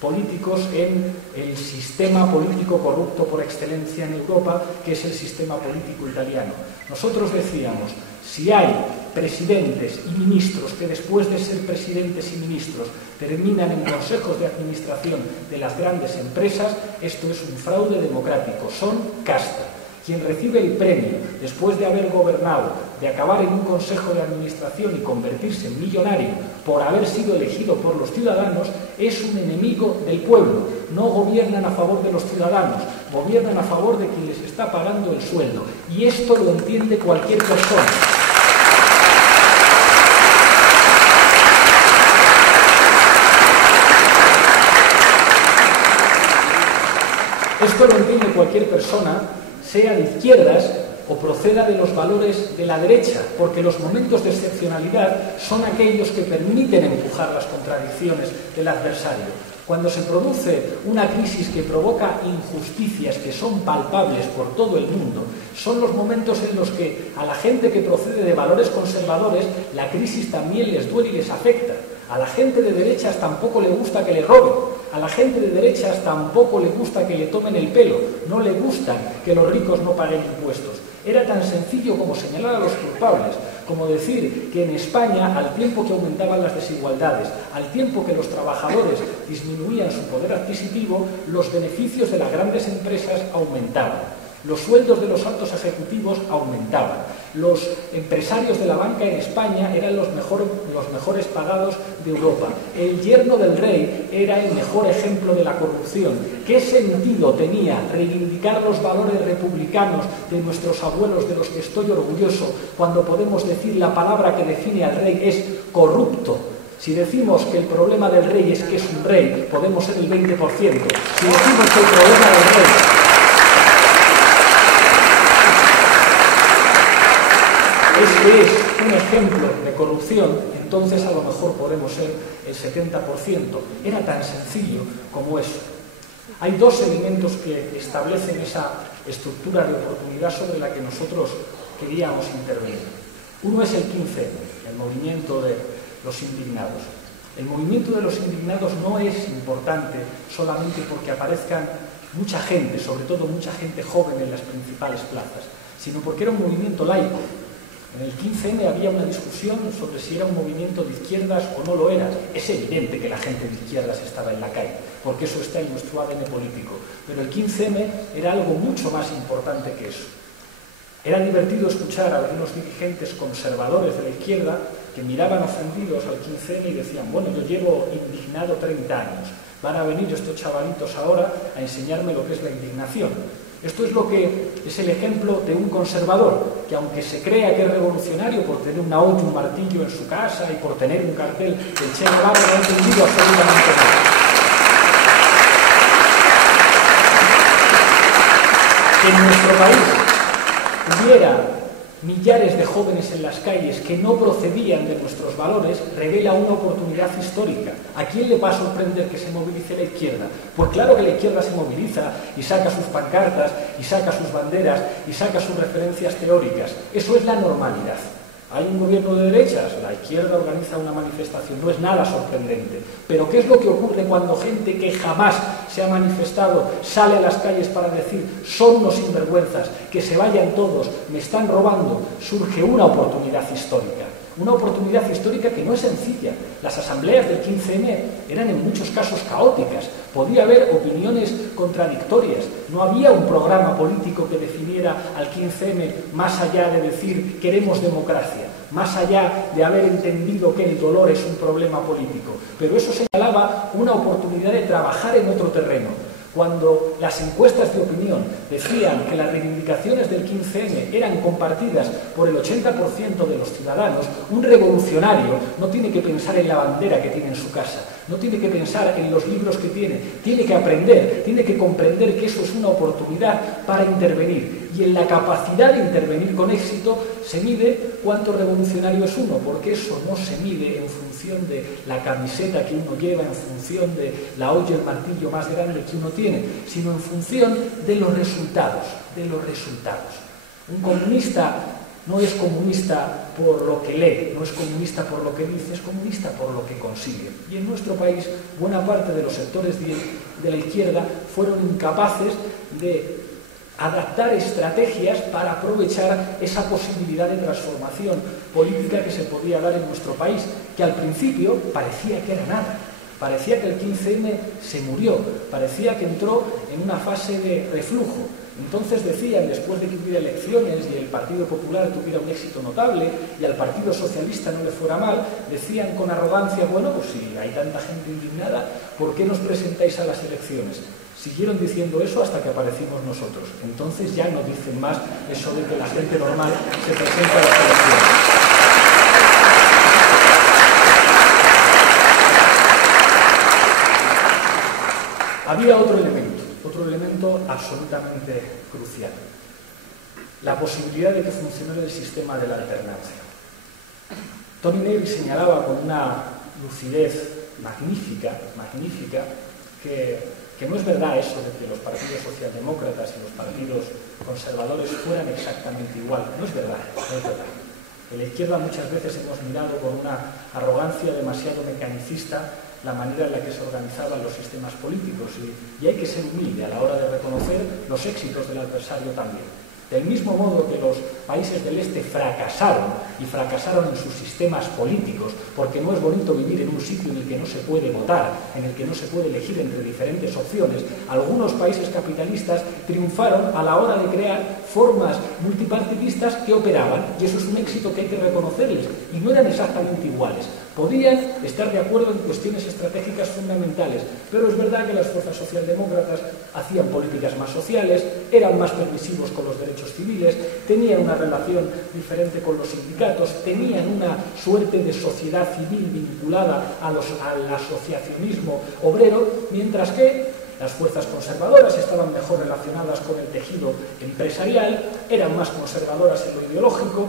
políticos en el sistema político corrupto por excelencia en Europa, que es el sistema político italiano. Nosotros decíamos: si hay presidentes y ministros que después de ser presidentes y ministros terminan en consejos de administración de las grandes empresas, esto es un fraude democrático, son casta. Quien recibe el premio después de haber gobernado, de acabar en un consejo de administración y convertirse en millonario por haber sido elegido por los ciudadanos, es un enemigo del pueblo. No gobiernan a favor de los ciudadanos, gobiernan a favor de quien les está pagando el sueldo. Y esto lo entiende cualquier persona. Esto lo entiende cualquier persona, sea de izquierdas o proceda de los valores de la derecha, porque los momentos de excepcionalidad son aquellos que permiten empujar las contradicciones del adversario. Cuando se produce una crisis que provoca injusticias que son palpables por todo el mundo, son los momentos en los que a la gente que procede de valores conservadores la crisis también les duele y les afecta. A la gente de derechas tampoco le gusta que le roben. A la gente de derechas tampoco le gusta que le tomen el pelo, no le gusta que los ricos no paguen impuestos. Era tan sencillo como señalar a los culpables, como decir que en España, al tiempo que aumentaban las desigualdades, al tiempo que los trabajadores disminuían su poder adquisitivo, los beneficios de las grandes empresas aumentaban. Los sueldos de los altos ejecutivos aumentaban. Los empresarios de la banca en España eran los mejores pagados de Europa. El yerno del rey era el mejor ejemplo de la corrupción. ¿Qué sentido tenía reivindicar los valores republicanos de nuestros abuelos, de los que estoy orgulloso, cuando podemos decir la palabra que define al rey es corrupto? Si decimos que el problema del rey es que es un rey, podemos ser el 20%. Si decimos que el problema del rey es un ejemplo de corrupción, entonces a lo mejor podemos ser el 70%. Era tan sencillo como eso. Hay dos elementos que establecen esa estructura de oportunidad sobre la que nosotros queríamos intervenir. Uno es el 15M, el movimiento de los indignados. El movimiento de los indignados no es importante solamente porque aparezcan mucha gente, sobre todo mucha gente joven en las principales plazas, sino porque era un movimiento laico. En el 15M había una discusión sobre si era un movimiento de izquierdas o no lo era. Es evidente que la gente de izquierdas estaba en la calle, porque eso está en nuestro ADN político. Pero el 15M era algo mucho más importante que eso. Era divertido escuchar a algunos dirigentes conservadores de la izquierda que miraban ofendidos al 15M y decían: bueno, yo llevo indignado 30 años, van a venir estos chavalitos ahora a enseñarme lo que es la indignación. Esto es lo que es el ejemplo de un conservador, que aunque se crea que es revolucionario por tener una olla, un martillo en su casa y por tener un cartel del Che Guevara, no ha entendido absolutamente nada. Que en nuestro país hubiera millares de jóvenes en las calles que no procedían de nuestros valores revela una oportunidad histórica. ¿A quién le va a sorprender que se movilice la izquierda? Pues claro que la izquierda se moviliza y saca sus pancartas y saca sus banderas y saca sus referencias teóricas. Eso es la normalidad. Hay un gobierno de derechas, la izquierda organiza una manifestación, no es nada sorprendente. Pero ¿qué es lo que ocurre cuando gente que jamás se ha manifestado sale a las calles para decir son unos sinvergüenzas, que se vayan todos, me están robando? Surge una oportunidad histórica. Una oportunidad histórica que no es sencilla. Las asambleas del 15M eran en muchos casos caóticas. Podía haber opiniones contradictorias. No había un programa político que definiera al 15M más allá de decir queremos democracia, más allá de haber entendido que el dolor es un problema político. Pero eso señalaba una oportunidad de trabajar en otro terreno. Cuando las encuestas de opinión decían que las reivindicaciones del 15M eran compartidas por el 80% de los ciudadanos, un revolucionario no tiene que pensar en la bandera que tiene en su casa, no tiene que pensar en los libros que tiene que aprender, tiene que comprender que eso es una oportunidad para intervenir. Y en la capacidad de intervenir con éxito se mide cuánto revolucionario es uno, porque eso no se mide en función de la camiseta que uno lleva, en función de la olla y el martillo más grande que uno tiene, sino en función de los resultados, Un comunista no es comunista por lo que lee, no es comunista por lo que dice, es comunista por lo que consigue. Y en nuestro país, buena parte de los sectores de la izquierda fueron incapaces de adaptar estrategias para aprovechar esa posibilidad de transformación política que se podía dar en nuestro país, que al principio parecía que era nada. Parecía que el 15M se murió, parecía que entró en una fase de reflujo. Entonces decían, después de que hubiera elecciones y el Partido Popular tuviera un éxito notable y al Partido Socialista no le fuera mal, decían con arrogancia, bueno, pues si hay tanta gente indignada, ¿por qué nos presentáis a las elecciones? Siguieron diciendo eso hasta que aparecimos nosotros. Entonces ya no dicen más eso de que la gente normal se presenta a las elecciones. Había otro elemento absolutamente crucial. La posibilidad de que funcionara el sistema de la alternancia. Tony Negri señalaba con una lucidez magnífica que no es verdad eso de que los partidos socialdemócratas y los partidos conservadores fueran exactamente igual. No es verdad. En la izquierda muchas veces hemos mirado con una arrogancia demasiado mecanicista la manera en la que se organizaban los sistemas políticos y hay que ser humilde a la hora de reconocer los éxitos del adversario también. Del mismo modo que los países del este fracasaron en sus sistemas políticos, porque no es bonito vivir en un sitio en el que no se puede votar, en el que no se puede elegir entre diferentes opciones, algunos países capitalistas triunfaron a la hora de crear formas multipartidistas que operaban, y eso es un éxito que hay que reconocerles, y no eran exactamente iguales. Podían estar de acuerdo en cuestiones estratégicas fundamentales, pero es verdad que las fuerzas socialdemócratas hacían políticas más sociales, eran más permisivos con los derechos civiles, tenían una relación diferente con los sindicatos, tenían una suerte de sociedad civil vinculada al asociacionismo obrero, mientras que las fuerzas conservadoras estaban mejor relacionadas con el tejido empresarial, eran más conservadoras en lo ideológico,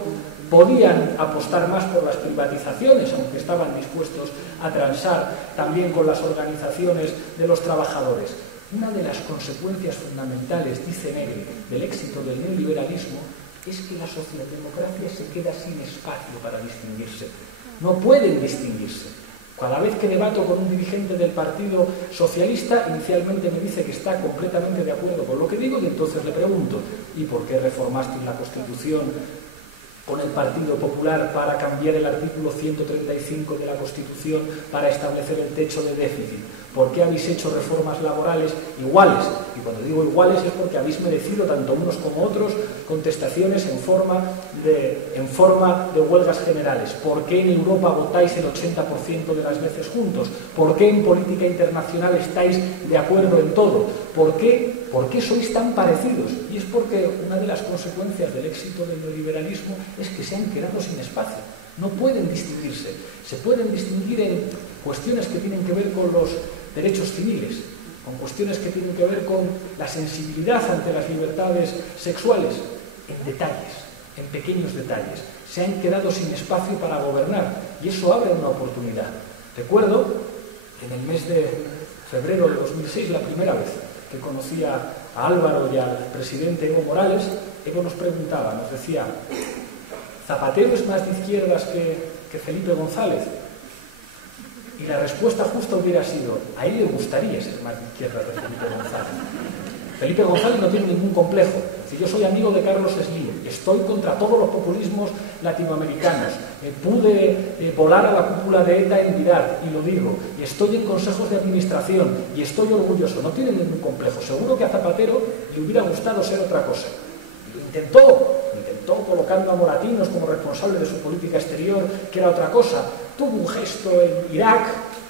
podían apostar más por las privatizaciones, aunque estaban dispuestos a transar también con las organizaciones de los trabajadores. Una de las consecuencias fundamentales, dice Negri, del éxito del neoliberalismo es que la socialdemocracia se queda sin espacio para distinguirse. No pueden distinguirse. Cada vez que debato con un dirigente del Partido Socialista, inicialmente me dice que está completamente de acuerdo con lo que digo y entonces le pregunto, ¿y por qué reformasteis la Constitución con el Partido Popular para cambiar el artículo 135 de la Constitución para establecer el techo de déficit? ¿Por qué habéis hecho reformas laborales iguales? Y cuando digo iguales es porque habéis merecido, tanto unos como otros, contestaciones en forma de huelgas generales. ¿Por qué en Europa votáis el 80% de las veces juntos? ¿Por qué en política internacional estáis de acuerdo en todo? ¿Por qué ¿por qué sois tan parecidos? Y es porque una de las consecuencias del éxito del neoliberalismo es que se han quedado sin espacio. No pueden distinguirse. Se pueden distinguir en cuestiones que tienen que ver con los derechos civiles, con cuestiones que tienen que ver con la sensibilidad ante las libertades sexuales, en detalles, en pequeños detalles. Se han quedado sin espacio para gobernar y eso abre una oportunidad. Recuerdo en el mes de febrero de 2006, la primera vez que conocía a Álvaro y al presidente Evo Morales, Evo nos preguntaba, nos decía: ¿Zapatero es más de izquierdas que Felipe González? Y la respuesta justa hubiera sido: a él le gustaría ser más de izquierdas de Felipe González. Felipe González no tiene ningún complejo. Es decir, yo soy amigo de Carlos Slim, estoy contra todos los populismos latinoamericanos, pude volar a la cúpula de ETA en Vidar, y lo digo, y estoy en consejos de administración, y estoy orgulloso, no tiene ningún complejo. Seguro que a Zapatero le hubiera gustado ser otra cosa. Intentó colocando a Moratinos como responsable de su política exterior, que era otra cosa. Tuvo un gesto en Irak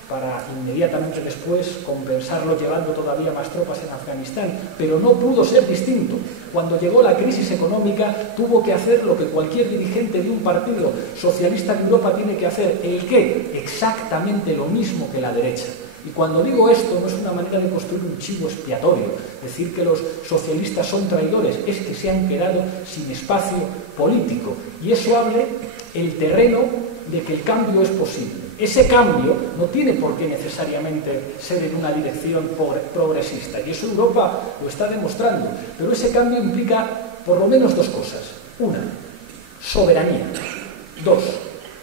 para inmediatamente después compensarlo llevando todavía más tropas en Afganistán, pero no pudo ser distinto. Cuando llegó la crisis económica tuvo que hacer lo que cualquier dirigente de un partido socialista en Europa tiene que hacer. ¿El qué? Exactamente lo mismo que la derecha. Y cuando digo esto no es una manera de construir un chivo expiatorio, decir que los socialistas son traidores, es que se han quedado sin espacio político. Y eso abre el terreno de que el cambio es posible. Ese cambio no tiene por qué necesariamente ser en una dirección progresista, y eso Europa lo está demostrando, pero ese cambio implica por lo menos dos cosas. Una, soberanía. Dos,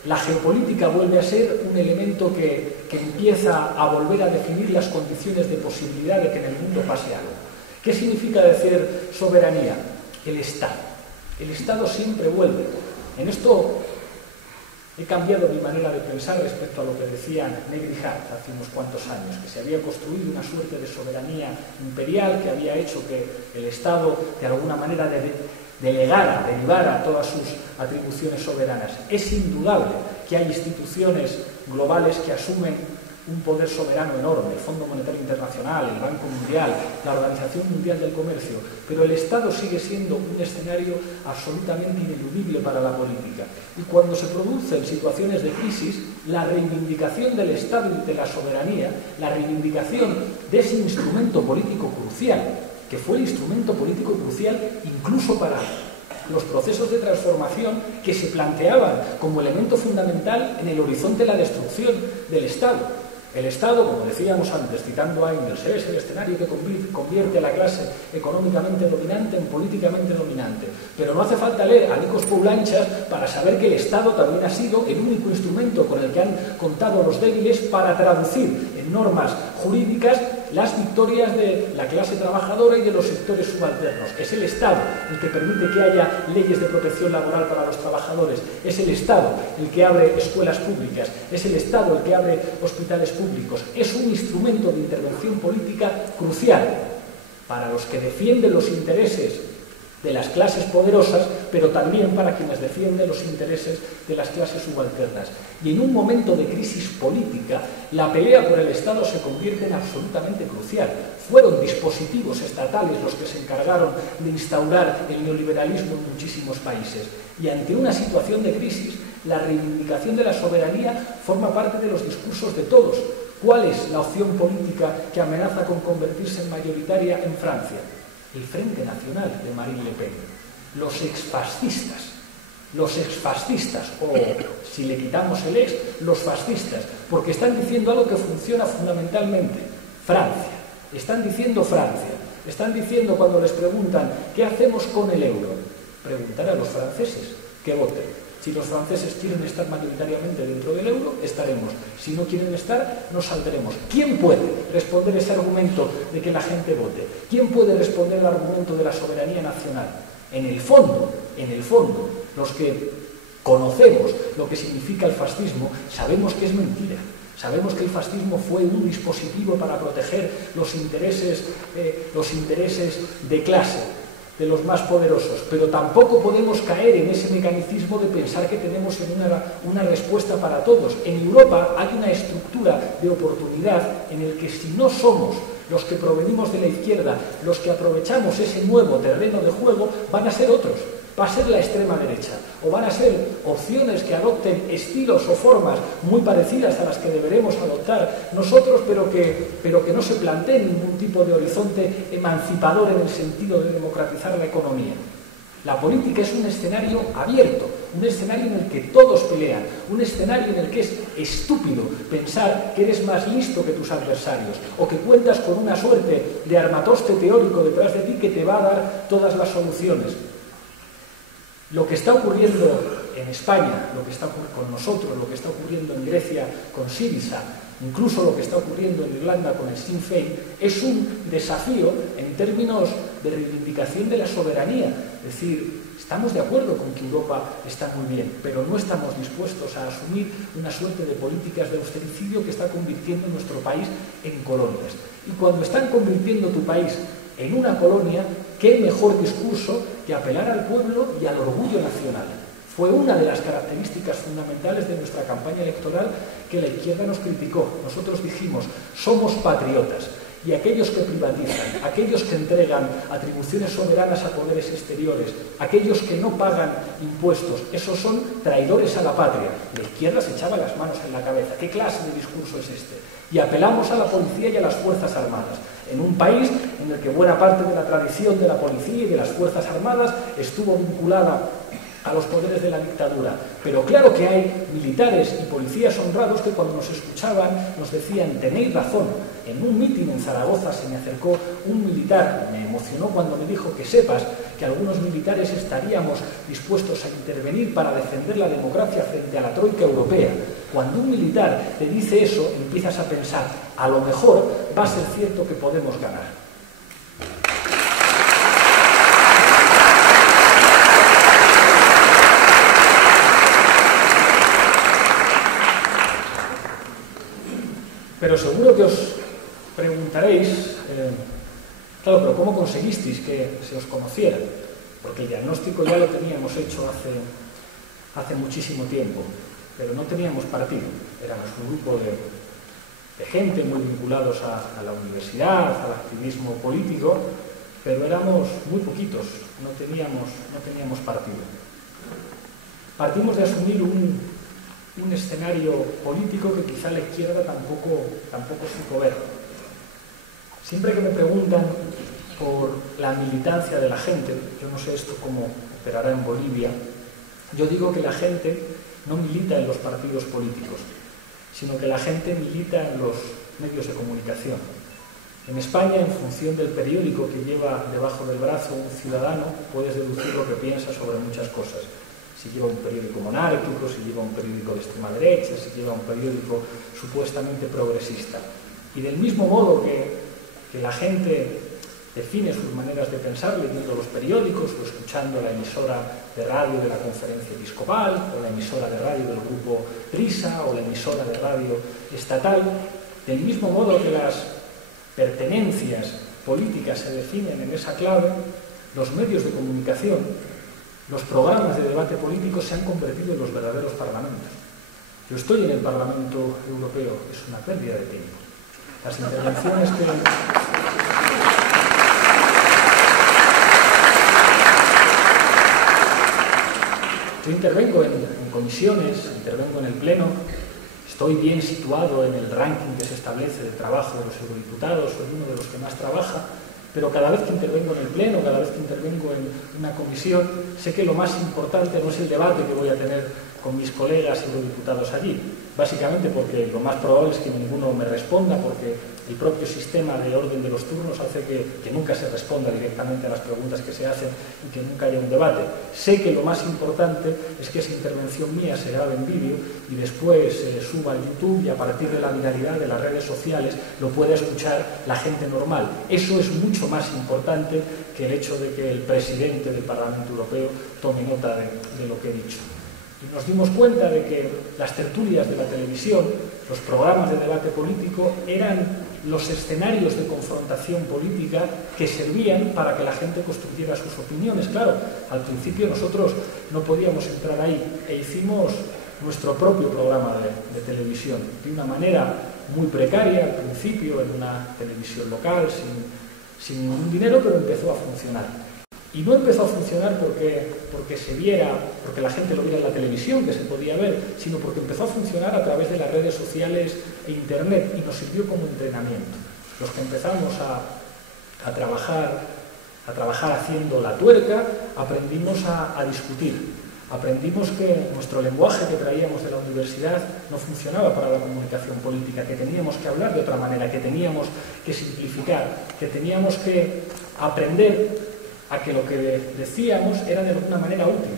la geopolítica vuelve a ser un elemento que empieza a volver a definir las condiciones de posibilidad de que en el mundo pase algo. ¿Qué significa decir soberanía? El Estado. El Estado siempre vuelve. En esto he cambiado mi manera de pensar respecto a lo que decían Negri y Hart hace unos cuantos años, que se había construido una suerte de soberanía imperial que había hecho que el Estado de alguna manera delegara, derivara todas sus atribuciones soberanas. Es indudable que hay instituciones globales que asumen un poder soberano enorme, el Fondo Monetario Internacional, el Banco Mundial, la Organización Mundial del Comercio, pero el Estado sigue siendo un escenario absolutamente ineludible para la política. Y cuando se producen situaciones de crisis, la reivindicación del Estado y de la soberanía, la reivindicación de ese instrumento político crucial, que fue el instrumento político crucial incluso para los procesos de transformación que se planteaban como elemento fundamental en el horizonte de la destrucción del Estado. El Estado, como decíamos antes, citando a Engels, es el escenario que convierte a la clase económicamente dominante en políticamente dominante. Pero no hace falta leer a Nikos Poulanchas para saber que el Estado también ha sido el único instrumento con el que han contado los débiles para traducir en normas jurídicas las victorias de la clase trabajadora y de los sectores subalternos. Es el Estado el que permite que haya leyes de protección laboral para los trabajadores. Es el Estado el que abre escuelas públicas. Es el Estado el que abre hospitales públicos. Es un instrumento de intervención política crucial para los que defienden los intereses de las clases poderosas, pero también para quienes defienden los intereses de las clases subalternas. Y en un momento de crisis política, la pelea por el Estado se convierte en absolutamente crucial. Fueron dispositivos estatales los que se encargaron de instaurar el neoliberalismo en muchísimos países. Y ante una situación de crisis, la reivindicación de la soberanía forma parte de los discursos de todos. ¿Cuál es la opción política que amenaza con convertirse en mayoritaria en Francia? El Frente Nacional de Marine Le Pen, los exfascistas, o si le quitamos el ex, los fascistas, porque están diciendo algo que funciona fundamentalmente. Francia, están diciendo cuando les preguntan ¿qué hacemos con el euro? Preguntar a los franceses que voten. Si los franceses quieren estar mayoritariamente dentro del euro, estaremos. Si no quieren estar, no saldremos. ¿Quién puede responder ese argumento de que la gente vote? ¿Quién puede responder el argumento de la soberanía nacional? En el fondo, los que conocemos lo que significa el fascismo, sabemos que es mentira. Sabemos que el fascismo fue un dispositivo para proteger los intereses de clase de los más poderosos, pero tampoco podemos caer en ese mecanicismo de pensar que tenemos una respuesta para todos. En Europa hay una estructura de oportunidad en el que si no somos los que provenimos de la izquierda, los que aprovechamos ese nuevo terreno de juego, van a ser otros. Va a ser la extrema derecha, o van a ser opciones que adopten estilos o formas muy parecidas a las que deberemos adoptar nosotros, pero que no se plantee ningún tipo de horizonte emancipador en el sentido de democratizar la economía. La política es un escenario abierto, un escenario en el que todos pelean, un escenario en el que es estúpido pensar que eres más listo que tus adversarios o que cuentas con una suerte de armatoste teórico detrás de ti que te va a dar todas las soluciones. Lo que está ocurriendo en España, lo que está ocurriendo con nosotros, lo que está ocurriendo en Grecia con Syriza, incluso lo que está ocurriendo en Irlanda con el Sinn Féin, es un desafío en términos de reivindicación de la soberanía. Es decir, estamos de acuerdo con que Europa está muy bien, pero no estamos dispuestos a asumir una suerte de políticas de austericidio que está convirtiendo nuestro país en colonias. Y cuando están convirtiendo tu país en una colonia, ¿qué mejor discurso que apelar al pueblo y al orgullo nacional? Fue una de las características fundamentales de nuestra campaña electoral que la izquierda nos criticó. Nosotros dijimos, somos patriotas, y aquellos que privatizan, aquellos que entregan atribuciones soberanas a poderes exteriores, aquellos que no pagan impuestos, esos son traidores a la patria. La izquierda se echaba las manos en la cabeza. ¿Qué clase de discurso es este? Y apelamos a la policía y a las Fuerzas Armadas, en un país en el que buena parte de la tradición de la policía y de las Fuerzas Armadas estuvo vinculada a los poderes de la dictadura. Pero claro que hay militares y policías honrados que cuando nos escuchaban nos decían, tenéis razón. En un mitin en Zaragoza se me acercó un militar, me emocionó cuando me dijo que sepas que algunos militares estaríamos dispuestos a intervenir para defender la democracia frente a la troika europea. Cuando un militar te dice eso, empiezas a pensar, a lo mejor va a ser cierto que podemos ganar. Pero seguro que os preguntaréis, claro, pero ¿cómo conseguisteis que se os conociera? Porque el diagnóstico ya lo teníamos hecho hace muchísimo tiempo, pero no teníamos partido. Éramos un grupo de gente muy vinculados a la universidad, al activismo político, pero éramos muy poquitos, no teníamos partido. Partimos de asumir un escenario político que quizá la izquierda tampoco supo ver. Siempre que me preguntan por la militancia de la gente, yo no sé esto cómo operará en Bolivia, yo digo que la gente no milita en los partidos políticos, sino que la gente milita en los medios de comunicación. En España, en función del periódico que lleva debajo del brazo un ciudadano, puedes deducir lo que piensa sobre muchas cosas. Si lleva un periódico monárquico, si lleva un periódico de extrema derecha, si lleva un periódico supuestamente progresista. Y del mismo modo que la gente define sus maneras de pensar leyendo los periódicos o escuchando la emisora de radio de la Conferencia Episcopal o la emisora de radio del Grupo Prisa o la emisora de radio estatal, del mismo modo que las pertenencias políticas se definen en esa clave, los medios de comunicación, los programas de debate político se han convertido en los verdaderos parlamentos. Yo estoy en el Parlamento Europeo, es una pérdida de tiempo. Las intervenciones que... Yo intervengo en comisiones, intervengo en el Pleno, estoy bien situado en el ranking que se establece de trabajo de los eurodiputados, soy uno de los que más trabaja, pero cada vez que intervengo en el Pleno, cada vez que intervengo en una comisión, sé que lo más importante no es el debate que voy a tener con mis colegas eurodiputados allí, básicamente porque lo más probable es que ninguno me responda, porque el propio sistema de orden de los turnos hace que nunca se responda directamente a las preguntas que se hacen y que nunca haya un debate. Sé que lo más importante es que esa intervención mía se grabe en vídeo y después suba a YouTube y a partir de la viralidad de las redes sociales lo pueda escuchar la gente normal. Eso es mucho más importante que el hecho de que el presidente del Parlamento Europeo tome nota de lo que he dicho. Y nos dimos cuenta de que las tertulias de la televisión, los programas de debate político, eran los escenarios de confrontación política que servían para que la gente construyera sus opiniones. Claro, al principio nosotros no podíamos entrar ahí e hicimos nuestro propio programa de televisión, de una manera muy precaria al principio, en una televisión local, sin ningún dinero, pero empezó a funcionar. Y no empezó a funcionar porque se viera, porque la gente lo viera en la televisión, que se podía ver, sino porque empezó a funcionar a través de las redes sociales e internet, y nos sirvió como entrenamiento. Los que empezamos a trabajar haciendo la tuerca, aprendimos a discutir. Aprendimos que nuestro lenguaje que traíamos de la universidad no funcionaba para la comunicación política, que teníamos que hablar de otra manera, que teníamos que simplificar, que teníamos que aprender a que lo que decíamos era de alguna manera útil.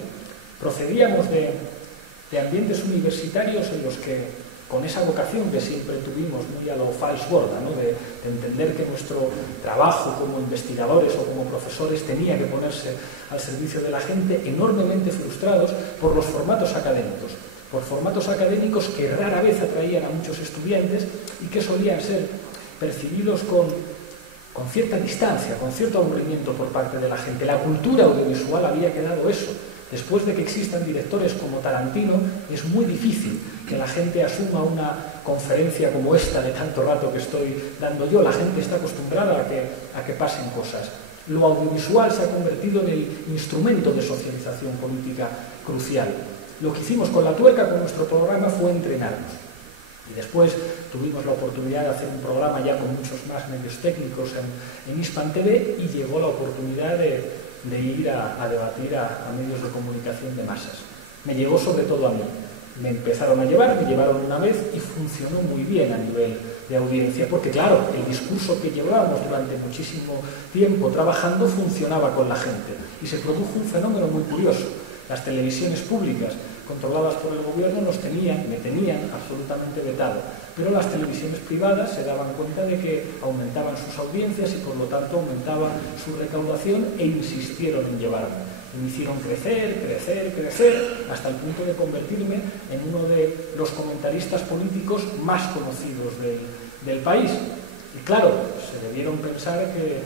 Procedíamos de ambientes universitarios en los que, con esa vocación que siempre tuvimos, muy a lo Falsborda, ¿no? de entender que nuestro trabajo como investigadores o como profesores tenía que ponerse al servicio de la gente, enormemente frustrados por los formatos académicos, que rara vez atraían a muchos estudiantes y que solían ser percibidos con cierta distancia, con cierto aburrimiento por parte de la gente. La cultura audiovisual había quedado eso. Después de que existan directores como Tarantino, es muy difícil que la gente asuma una conferencia como esta de tanto rato que estoy dando yo. La gente está acostumbrada a que pasen cosas. Lo audiovisual se ha convertido en el instrumento de socialización política crucial. Lo que hicimos con la tuerca, con nuestro programa, fue entrenarnos. Y después tuvimos la oportunidad de hacer un programa ya con muchos más medios técnicos en Hispan TV, y llegó la oportunidad de ir a debatir a medios de comunicación de masas. Me llegó sobre todo a mí. Me empezaron a llevar, me llevaron una vez y funcionó muy bien a nivel de audiencia, porque claro, el discurso que llevábamos durante muchísimo tiempo trabajando funcionaba con la gente, y se produjo un fenómeno muy curioso. Las televisiones públicas controladas por el gobierno me tenían absolutamente vetado, pero las televisiones privadas se daban cuenta de que aumentaban sus audiencias y por lo tanto aumentaba su recaudación, e insistieron en llevarme. Y me hicieron crecer, hasta el punto de convertirme en uno de los comentaristas políticos más conocidos del país. Y claro, se debieron pensar que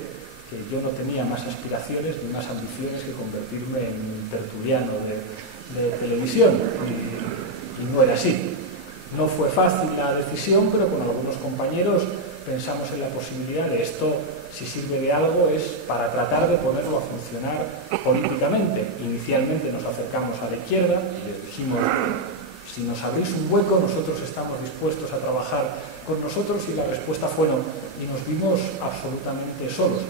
yo no tenía más aspiraciones ni más ambiciones que convertirme en un tertuliano de televisión, y no era así. No fue fácil la decisión, pero con algunos compañeros pensamos en la posibilidad de esto, si sirve de algo, es para tratar de ponerlo a funcionar políticamente. Inicialmente nos acercamos a la izquierda y les dijimos: si nos abrís un hueco, nosotros estamos dispuestos a trabajar con nosotros, y la respuesta fue no, y nos vimos absolutamente solos.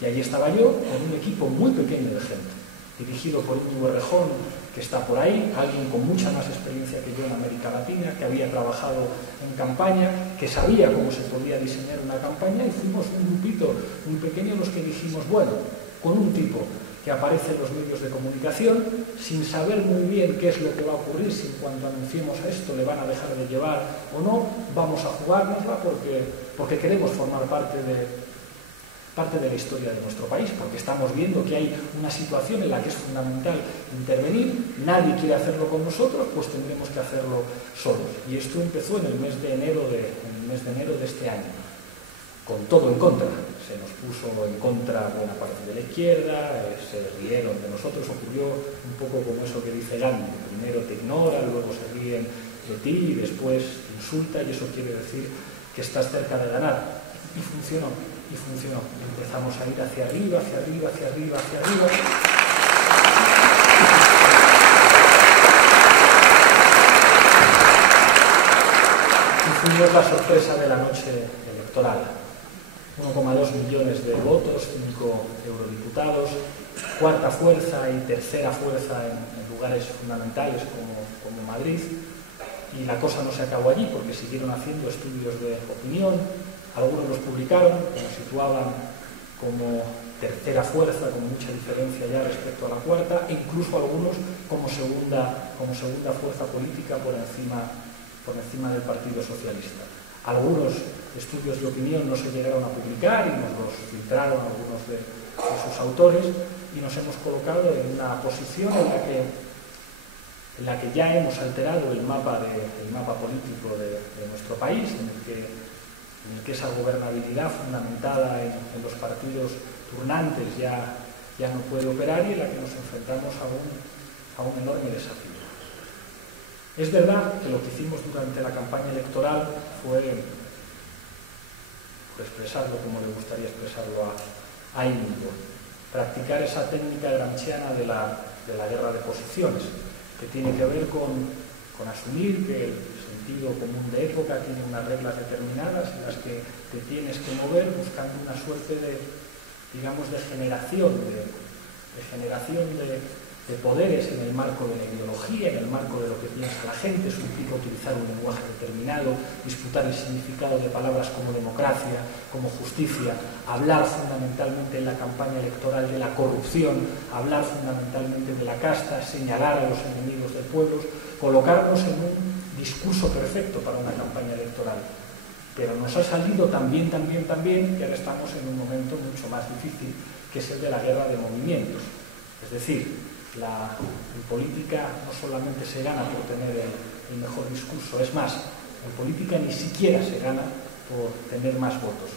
Y allí estaba yo, con un equipo muy pequeño de gente, dirigido por Íñigo Errejón, que está por ahí, alguien con mucha más experiencia que yo en América Latina, que había trabajado en campaña, que sabía cómo se podía diseñar una campaña, y fuimos un grupito muy pequeño los que dijimos, bueno, con un tipo que aparece en los medios de comunicación, sin saber muy bien qué es lo que va a ocurrir, si en cuanto anunciemos esto le van a dejar de llevar o no, vamos a jugárnosla porque queremos formar parte de la historia de nuestro país, porque estamos viendo que hay una situación en la que es fundamental intervenir, nadie quiere hacerlo con nosotros, pues tendremos que hacerlo solos. Y esto empezó en el mes de enero de este año, con todo en contra. Se nos puso en contra buena parte de la izquierda, se rieron de nosotros, ocurrió un poco como eso que dice Gandhi: primero te ignora, luego se ríen de ti y después te insulta, y eso quiere decir que estás cerca de ganar. Y funcionó. Empezamos a ir hacia arriba. Y fuimos la sorpresa de la noche electoral. 1,2 millones de votos, 5 eurodiputados, cuarta fuerza y tercera fuerza en lugares fundamentales como Madrid. Y la cosa no se acabó allí, porque siguieron haciendo estudios de opinión. Algunos los publicaron, nos situaban como tercera fuerza, con mucha diferencia ya respecto a la cuarta, e incluso algunos como segunda fuerza política por encima del Partido Socialista. Algunos estudios de opinión no se llegaron a publicar y nos los filtraron algunos de sus autores, y nos hemos colocado en una posición en la que ya hemos alterado el mapa político de nuestro país, en el que esa gobernabilidad fundamentada en los partidos turnantes ya no puede operar, y en la que nos enfrentamos a un enorme desafío. Es verdad que lo que hicimos durante la campaña electoral fue, por expresarlo como le gustaría expresarlo a Íñigo, practicar esa técnica gramsciana de la guerra de posiciones, que tiene que ver con asumir que el sentido común de época tiene unas reglas determinadas en las que te tienes que mover buscando una suerte de, digamos, de generación de poderes en el marco de la ideología, en el marco de lo que piensa la gente. Eso implica utilizar un lenguaje determinado, disputar el significado de palabras como democracia, como justicia, hablar fundamentalmente en la campaña electoral de la corrupción, hablar fundamentalmente de la casta, señalar a los enemigos del pueblo, colocarnos en un discurso perfecto para una campaña electoral. Pero nos ha salido también que ahora estamos en un momento mucho más difícil, que es el de la guerra de movimientos. Es decir, en política no solamente se gana por tener el mejor discurso, es más, en política ni siquiera se gana por tener más votos,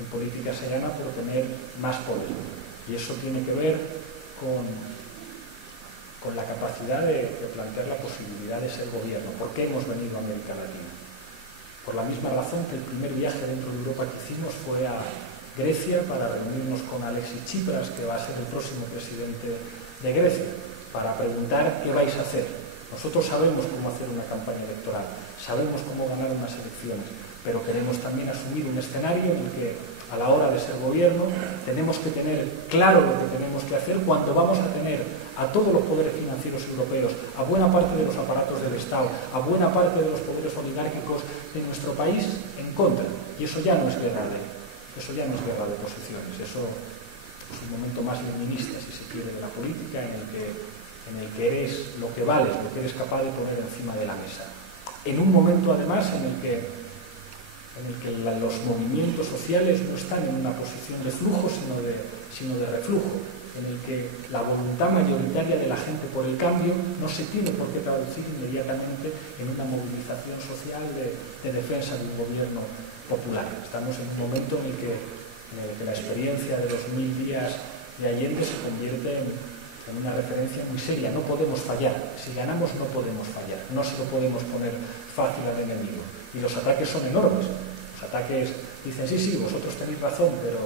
en política se gana por tener más poder. Y eso tiene que ver con la capacidad de plantear la posibilidad de ser gobierno. ¿Por qué hemos venido a América Latina? Por la misma razón que el primer viaje dentro de Europa que hicimos fue a Grecia para reunirnos con Alexis Tsipras, que va a ser el próximo presidente de Grecia, para preguntar qué vais a hacer. Nosotros sabemos cómo hacer una campaña electoral, sabemos cómo ganar unas elecciones, pero queremos también asumir un escenario en el que a la hora de ser gobierno tenemos que tener claro lo que tenemos que hacer cuando vamos a tener a todos los poderes financieros europeos, a buena parte de los aparatos del Estado, a buena parte de los poderes oligárquicos de nuestro país en contra. Y eso ya no es guerra de posiciones, eso es un momento más leninista, si se quiere, de la política, en el que eres lo que vales, lo que eres capaz de poner encima de la mesa. En un momento, además, en el que los movimientos sociales no están en una posición de flujo, sino de reflujo, en el que la voluntad mayoritaria de la gente por el cambio no se tiene por qué traducir inmediatamente en una movilización social de defensa de un gobierno popular. Estamos en un momento en el que la experiencia de los 1000 días de Allende se convierte en una referencia muy seria. No podemos fallar. Si ganamos no podemos fallar. No se lo podemos poner fácil al enemigo. Y los ataques son enormes. Los ataques dicen, sí, vosotros tenéis razón, pero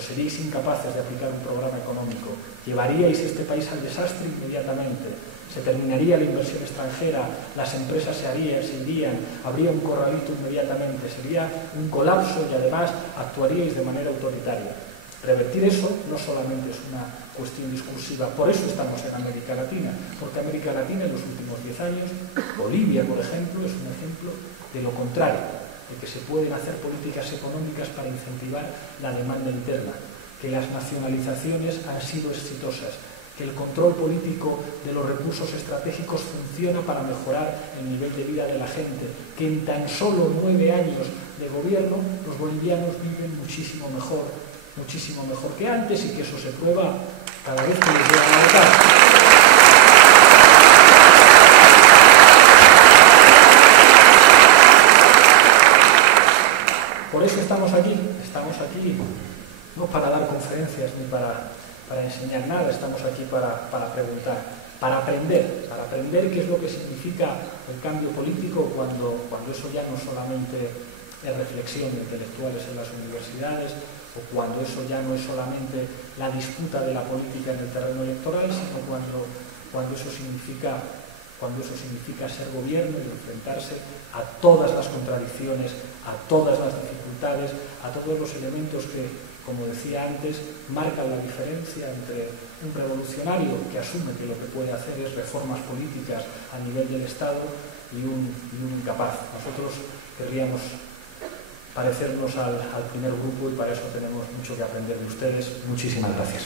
seríais incapaces de aplicar un programa económico. Llevaríais este país al desastre inmediatamente. Se terminaría la inversión extranjera, las empresas se irían, habría un corralito inmediatamente, sería un colapso y además actuaríais de manera autoritaria. Revertir eso no solamente es una cuestión discursiva, por eso estamos en América Latina, porque América Latina en los últimos 10 años, Bolivia, por ejemplo, es un ejemplo de lo contrario, de que se pueden hacer políticas económicas para incentivar la demanda interna, que las nacionalizaciones han sido exitosas, que el control político de los recursos estratégicos funciona para mejorar el nivel de vida de la gente, que en tan solo 9 años de gobierno los bolivianos viven muchísimo mejor que antes, y que eso se prueba cada vez que les llega a votar. Por eso estamos aquí no para dar conferencias ni para enseñar nada, estamos aquí para preguntar, para aprender qué es lo que significa el cambio político cuando eso ya no solamente es reflexión de intelectuales en las universidades, o cuando eso ya no es solamente la disputa de la política en el terreno electoral, sino cuando eso significa ser gobierno y enfrentarse a todas las contradicciones, a todas las dificultades, a todos los elementos que, como decía antes, marcan la diferencia entre un revolucionario que asume que lo que puede hacer es reformas políticas a nivel del Estado y un incapaz. Nosotros querríamos parecernos al primer grupo y para eso tenemos mucho que aprender de ustedes. Muchísimas gracias.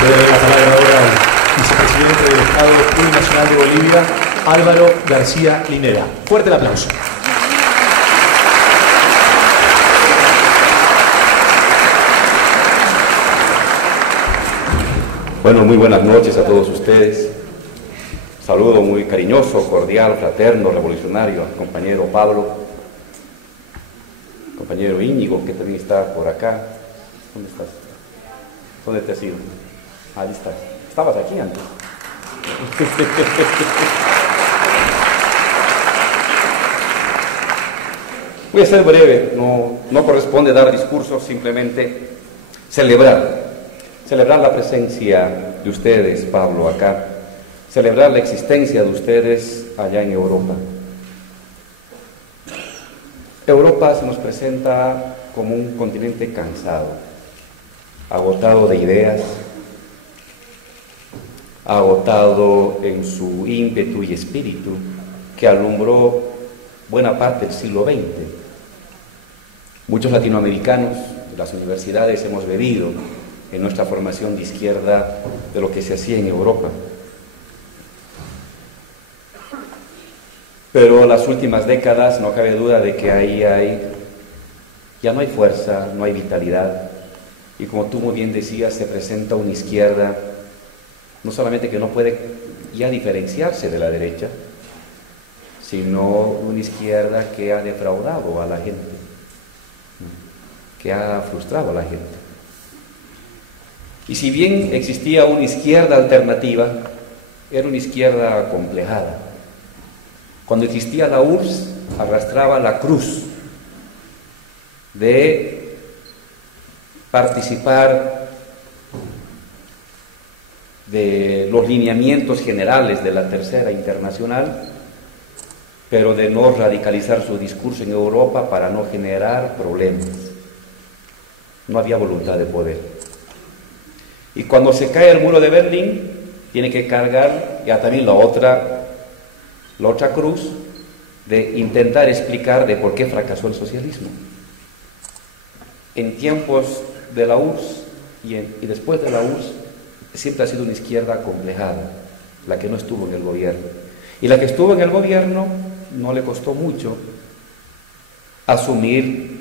Ceder la palabra ahora al vicepresidente del Estado Plurinacional de Bolivia, Álvaro García Linera. Fuerte el aplauso. Bueno, muy buenas noches a todos ustedes. saludo muy cariñoso, cordial, fraterno, revolucionario al compañero Pablo, compañero Íñigo, que también está por acá. ¿Dónde estás? ¿Dónde te has ido? Ahí estás. Estabas aquí antes. Voy a ser breve, no corresponde dar discursos, simplemente celebrar la presencia de ustedes, Pablo, acá, celebrar la existencia de ustedes allá en Europa. Europa se nos presenta como un continente cansado, agotado de ideas, agotado en su ímpetu y espíritu que alumbró buena parte del siglo XX. Muchos latinoamericanos de las universidades hemos bebido en nuestra formación de izquierda de lo que se hacía en Europa. Pero las últimas décadas no cabe duda de que ahí ya no hay fuerza, no hay vitalidad, y como tú muy bien decías, se presenta una izquierda no solamente que no puede ya diferenciarse de la derecha, sino una izquierda que ha defraudado a la gente, que ha frustrado a la gente. Y si bien existía una izquierda alternativa, era una izquierda acomplejada. Cuando existía la URSS, arrastraba la cruz de participar de los lineamientos generales de la Tercera Internacional, pero de no radicalizar su discurso en Europa para no generar problemas. No había voluntad de poder. Y cuando se cae el muro de Berlín, tiene que cargar ya también la otra cruz de intentar explicar de por qué fracasó el socialismo. En tiempos de la URSS y después de la URSS, siempre ha sido una izquierda acomplejada, la que no estuvo en el gobierno. Y la que estuvo en el gobierno no le costó mucho asumir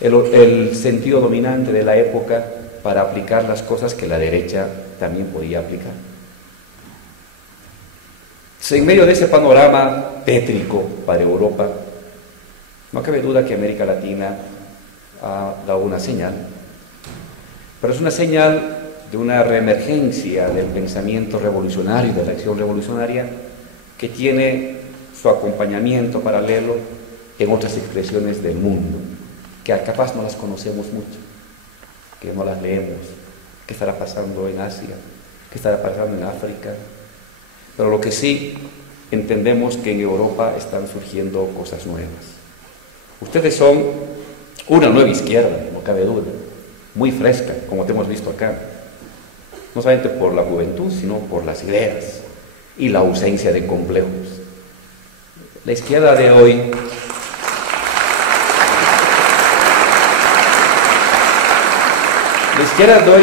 el sentido dominante de la época para aplicar las cosas que la derecha también podía aplicar. En medio de ese panorama tétrico para Europa, no cabe duda que América Latina ha dado una señal, pero es una señal de una reemergencia del pensamiento revolucionario, de la acción revolucionaria, que tiene su acompañamiento paralelo en otras expresiones del mundo, que capaz no las conocemos mucho, que no las leemos. ¿Qué estará pasando en Asia? ¿Qué estará pasando en África? Pero lo que sí entendemos que en Europa están surgiendo cosas nuevas. Ustedes son una nueva izquierda, no cabe duda, muy fresca, como te hemos visto acá, no solamente por la juventud, sino por las ideas y la ausencia de complejos. La izquierda de hoy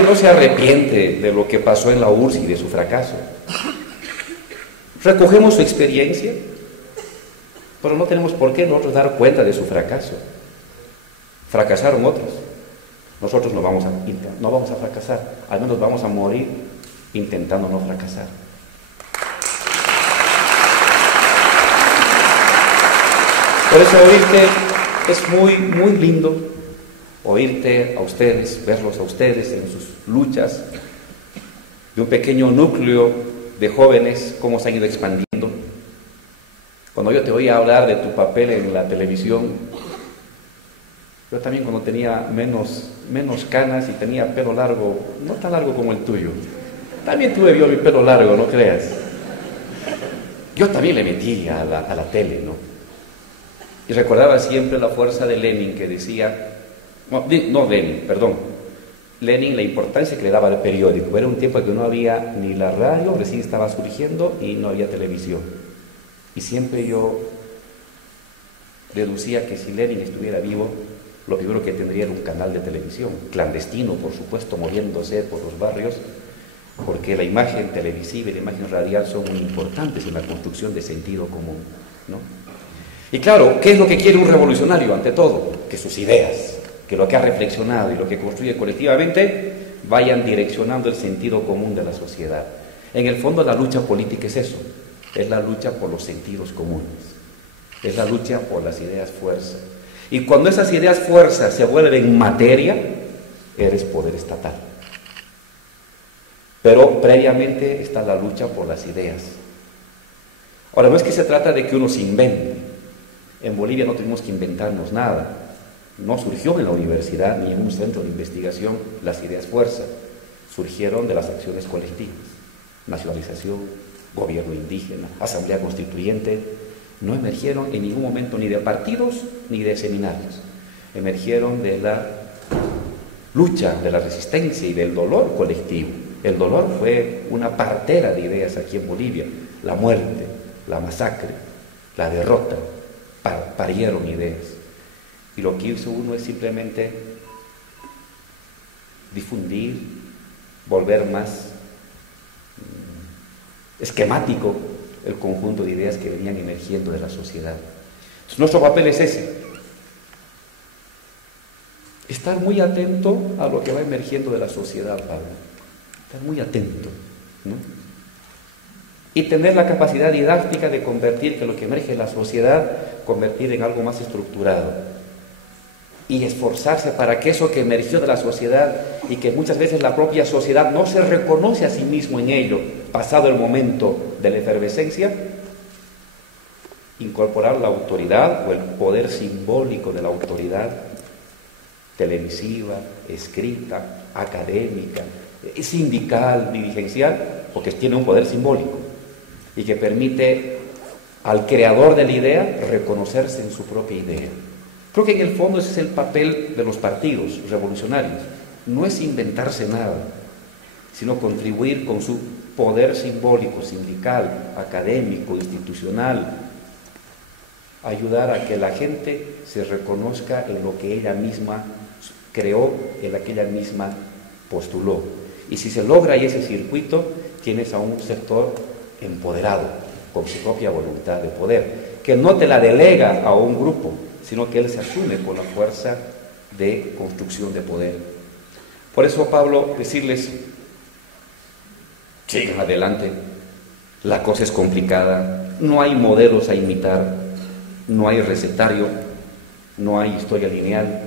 no se arrepiente de lo que pasó en la URSS y de su fracaso. Recogemos su experiencia, pero no tenemos por qué nosotros dar cuenta de su fracaso. Fracasaron otros. Nosotros no vamos a fracasar, al menos vamos a morir intentando no fracasar. Por eso oírte es muy, muy lindo, oírte a ustedes, verlos a ustedes en sus luchas, de un pequeño núcleo de jóvenes, cómo se han ido expandiendo. Cuando yo te oía hablar de tu papel en la televisión, yo también cuando tenía menos canas y tenía pelo largo, no tan largo como el tuyo, también tuve yo mi pelo largo, no creas. Yo también le metí a la tele, ¿no? Y recordaba siempre la fuerza de Lenin, que decía, Lenin, la importancia que le daba al periódico. Era un tiempo en que no había ni la radio, recién estaba surgiendo, y no había televisión. Y siempre yo deducía que si Lenin estuviera vivo, lo primero que tendría era un canal de televisión, clandestino, por supuesto, moviéndose por los barrios, porque la imagen televisiva y la imagen radial son muy importantes en la construcción de sentido común, ¿no? Y claro, ¿qué es lo que quiere un revolucionario ante todo? Que sus ideas, que lo que ha reflexionado y lo que construye colectivamente vayan direccionando el sentido común de la sociedad. En el fondo la lucha política es eso, es la lucha por los sentidos comunes, es la lucha por las ideas fuerza. Y cuando esas ideas fuerza se vuelven materia, eres poder estatal. Pero previamente está la lucha por las ideas. Ahora, no es que se trata de que uno se invente. En Bolivia no tuvimos que inventarnos nada. No surgió en la universidad ni en un centro de investigación las ideas fuerza. Surgieron de las acciones colectivas. Nacionalización, gobierno indígena, asamblea constituyente. No emergieron en ningún momento ni de partidos ni de seminarios. Emergieron de la lucha, de la resistencia y del dolor colectivo. El dolor fue una partera de ideas aquí en Bolivia. La muerte, la masacre, la derrota, parieron ideas. Y lo que hizo uno es simplemente difundir, volver más esquemático el conjunto de ideas que venían emergiendo de la sociedad. Entonces, nuestro papel es ese: estar muy atento a lo que va emergiendo de la sociedad, Pablo. Estar muy atento, ¿no? Y tener la capacidad didáctica de convertir que lo que emerge de la sociedad, convertir en algo más estructurado. Y esforzarse para que eso que emergió de la sociedad y que muchas veces la propia sociedad no se reconoce a sí mismo en ello, pasado el momento de la efervescencia, incorporar la autoridad o el poder simbólico de la autoridad televisiva, escrita, académica, sindical, dirigencial, porque tiene un poder simbólico y que permite al creador de la idea reconocerse en su propia idea. Creo que en el fondo ese es el papel de los partidos revolucionarios. No es inventarse nada, sino contribuir con su poder simbólico, sindical, académico, institucional, ayudar a que la gente se reconozca en lo que ella misma creó, en lo que ella misma postuló. Y si se logra ahí ese circuito, tienes a un sector empoderado, con su propia voluntad de poder, que no te la delega a un grupo, sino que él se asume con la fuerza de construcción de poder. Por eso, Pablo, decirles, sigan adelante, la cosa es complicada, no hay modelos a imitar, no hay recetario, no hay historia lineal.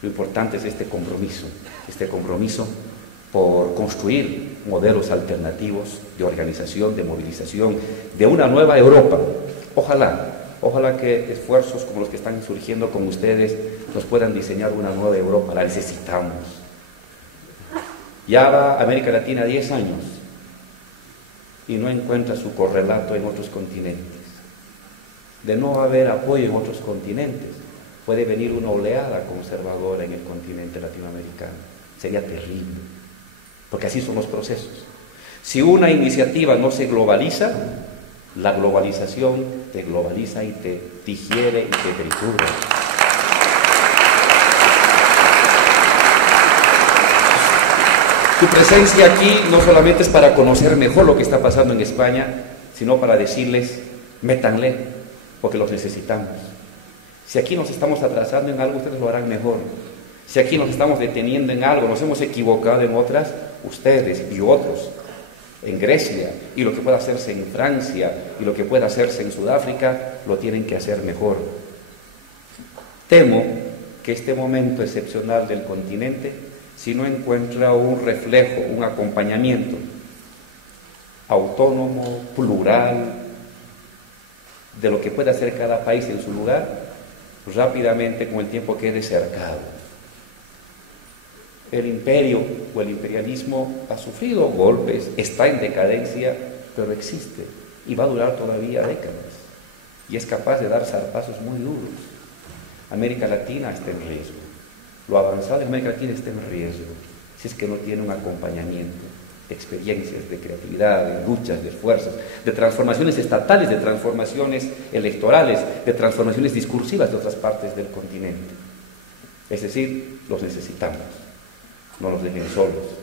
Lo importante es este compromiso por construir modelos alternativos de organización, de movilización, de una nueva Europa. Ojalá que esfuerzos como los que están surgiendo con ustedes nos puedan diseñar una nueva Europa. La necesitamos. Ya va América Latina 10 años y no encuentra su correlato en otros continentes. De no haber apoyo en otros continentes, puede venir una oleada conservadora en el continente latinoamericano. Sería terrible, porque así son los procesos. Si una iniciativa no se globaliza, la globalización te globaliza y te digiere y te tritura. Tu presencia aquí no solamente es para conocer mejor lo que está pasando en España, sino para decirles, métanle, porque los necesitamos. Si aquí nos estamos atrasando en algo, ustedes lo harán mejor. Si aquí nos estamos deteniendo en algo, nos hemos equivocado en otras, ustedes y otros, en Grecia, y lo que pueda hacerse en Francia, y lo que pueda hacerse en Sudáfrica, lo tienen que hacer mejor. Temo que este momento excepcional del continente, si no encuentra un reflejo, un acompañamiento autónomo, plural, de lo que puede hacer cada país en su lugar, rápidamente con el tiempo quede cercado. El imperio o el imperialismo ha sufrido golpes, está en decadencia, pero existe y va a durar todavía décadas y es capaz de dar zarpazos muy duros. América Latina está en riesgo, lo avanzado de América Latina está en riesgo si es que no tiene un acompañamiento de experiencias, de creatividad, de luchas, de esfuerzos, de transformaciones estatales, de transformaciones electorales, de transformaciones discursivas de otras partes del continente. Es decir, los necesitamos. No los dejen solos,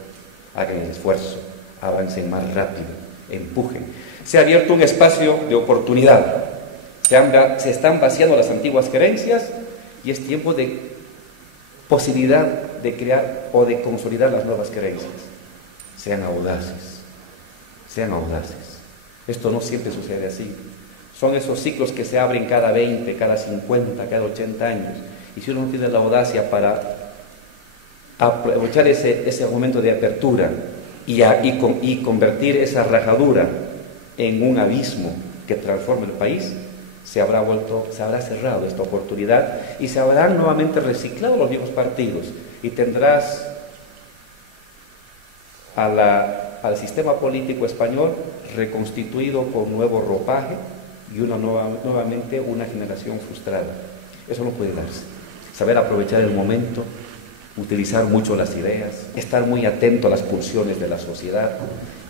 hagan el esfuerzo, avancen más rápido, empujen. Se ha abierto un espacio de oportunidad, se están vaciando las antiguas creencias y es tiempo de posibilidad de crear o de consolidar las nuevas creencias. Sean audaces, sean audaces. Esto no siempre sucede así. Son esos ciclos que se abren cada 20, cada 50, cada 80 años. Y si uno no tiene la audacia para aprovechar ese momento de apertura y convertir esa rajadura en un abismo que transforme el país, se habrá cerrado esta oportunidad y se habrán nuevamente reciclado los viejos partidos y tendrás al sistema político español reconstituido con nuevo ropaje y nuevamente una generación frustrada. Eso no puede darse. Saber aprovechar el momento, utilizar mucho las ideas, estar muy atento a las pulsiones de la sociedad,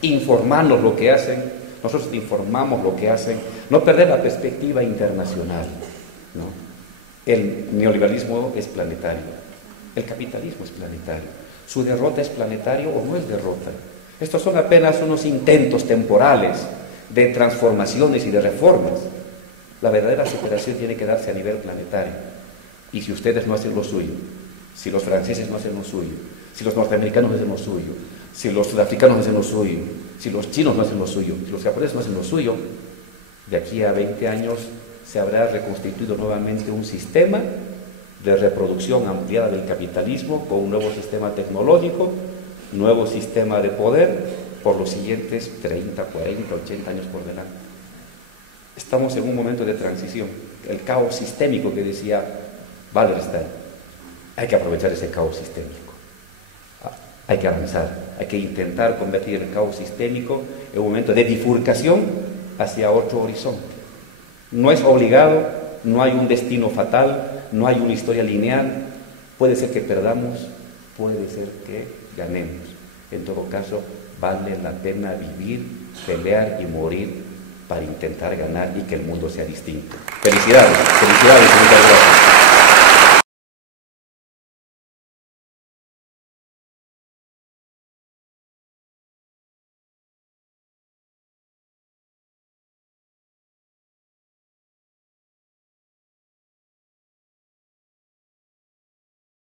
informarnos lo que hacen. Nosotros informamos lo que hacen, no perder la perspectiva internacional, ¿no? El neoliberalismo es planetario, el capitalismo es planetario, su derrota es planetario o no es derrota. Estos son apenas unos intentos temporales de transformaciones y de reformas. La verdadera superación tiene que darse a nivel planetario. Y si ustedes no hacen lo suyo, si los franceses no hacen lo suyo, si los norteamericanos no hacen lo suyo, si los sudafricanos no hacen lo suyo, si los chinos no hacen lo suyo, si los japoneses no hacen lo suyo, de aquí a 20 años se habrá reconstituido nuevamente un sistema de reproducción ampliada del capitalismo con un nuevo sistema tecnológico, nuevo sistema de poder por los siguientes 30, 40, 80 años por delante. Estamos en un momento de transición. El caos sistémico que decía Wallerstein, hay que aprovechar ese caos sistémico. Hay que avanzar, hay que intentar convertir el caos sistémico en un momento de bifurcación hacia otro horizonte. No es obligado, no hay un destino fatal, no hay una historia lineal. Puede ser que perdamos, puede ser que ganemos. En todo caso, vale la pena vivir, pelear y morir para intentar ganar y que el mundo sea distinto. Felicidades, muchas gracias.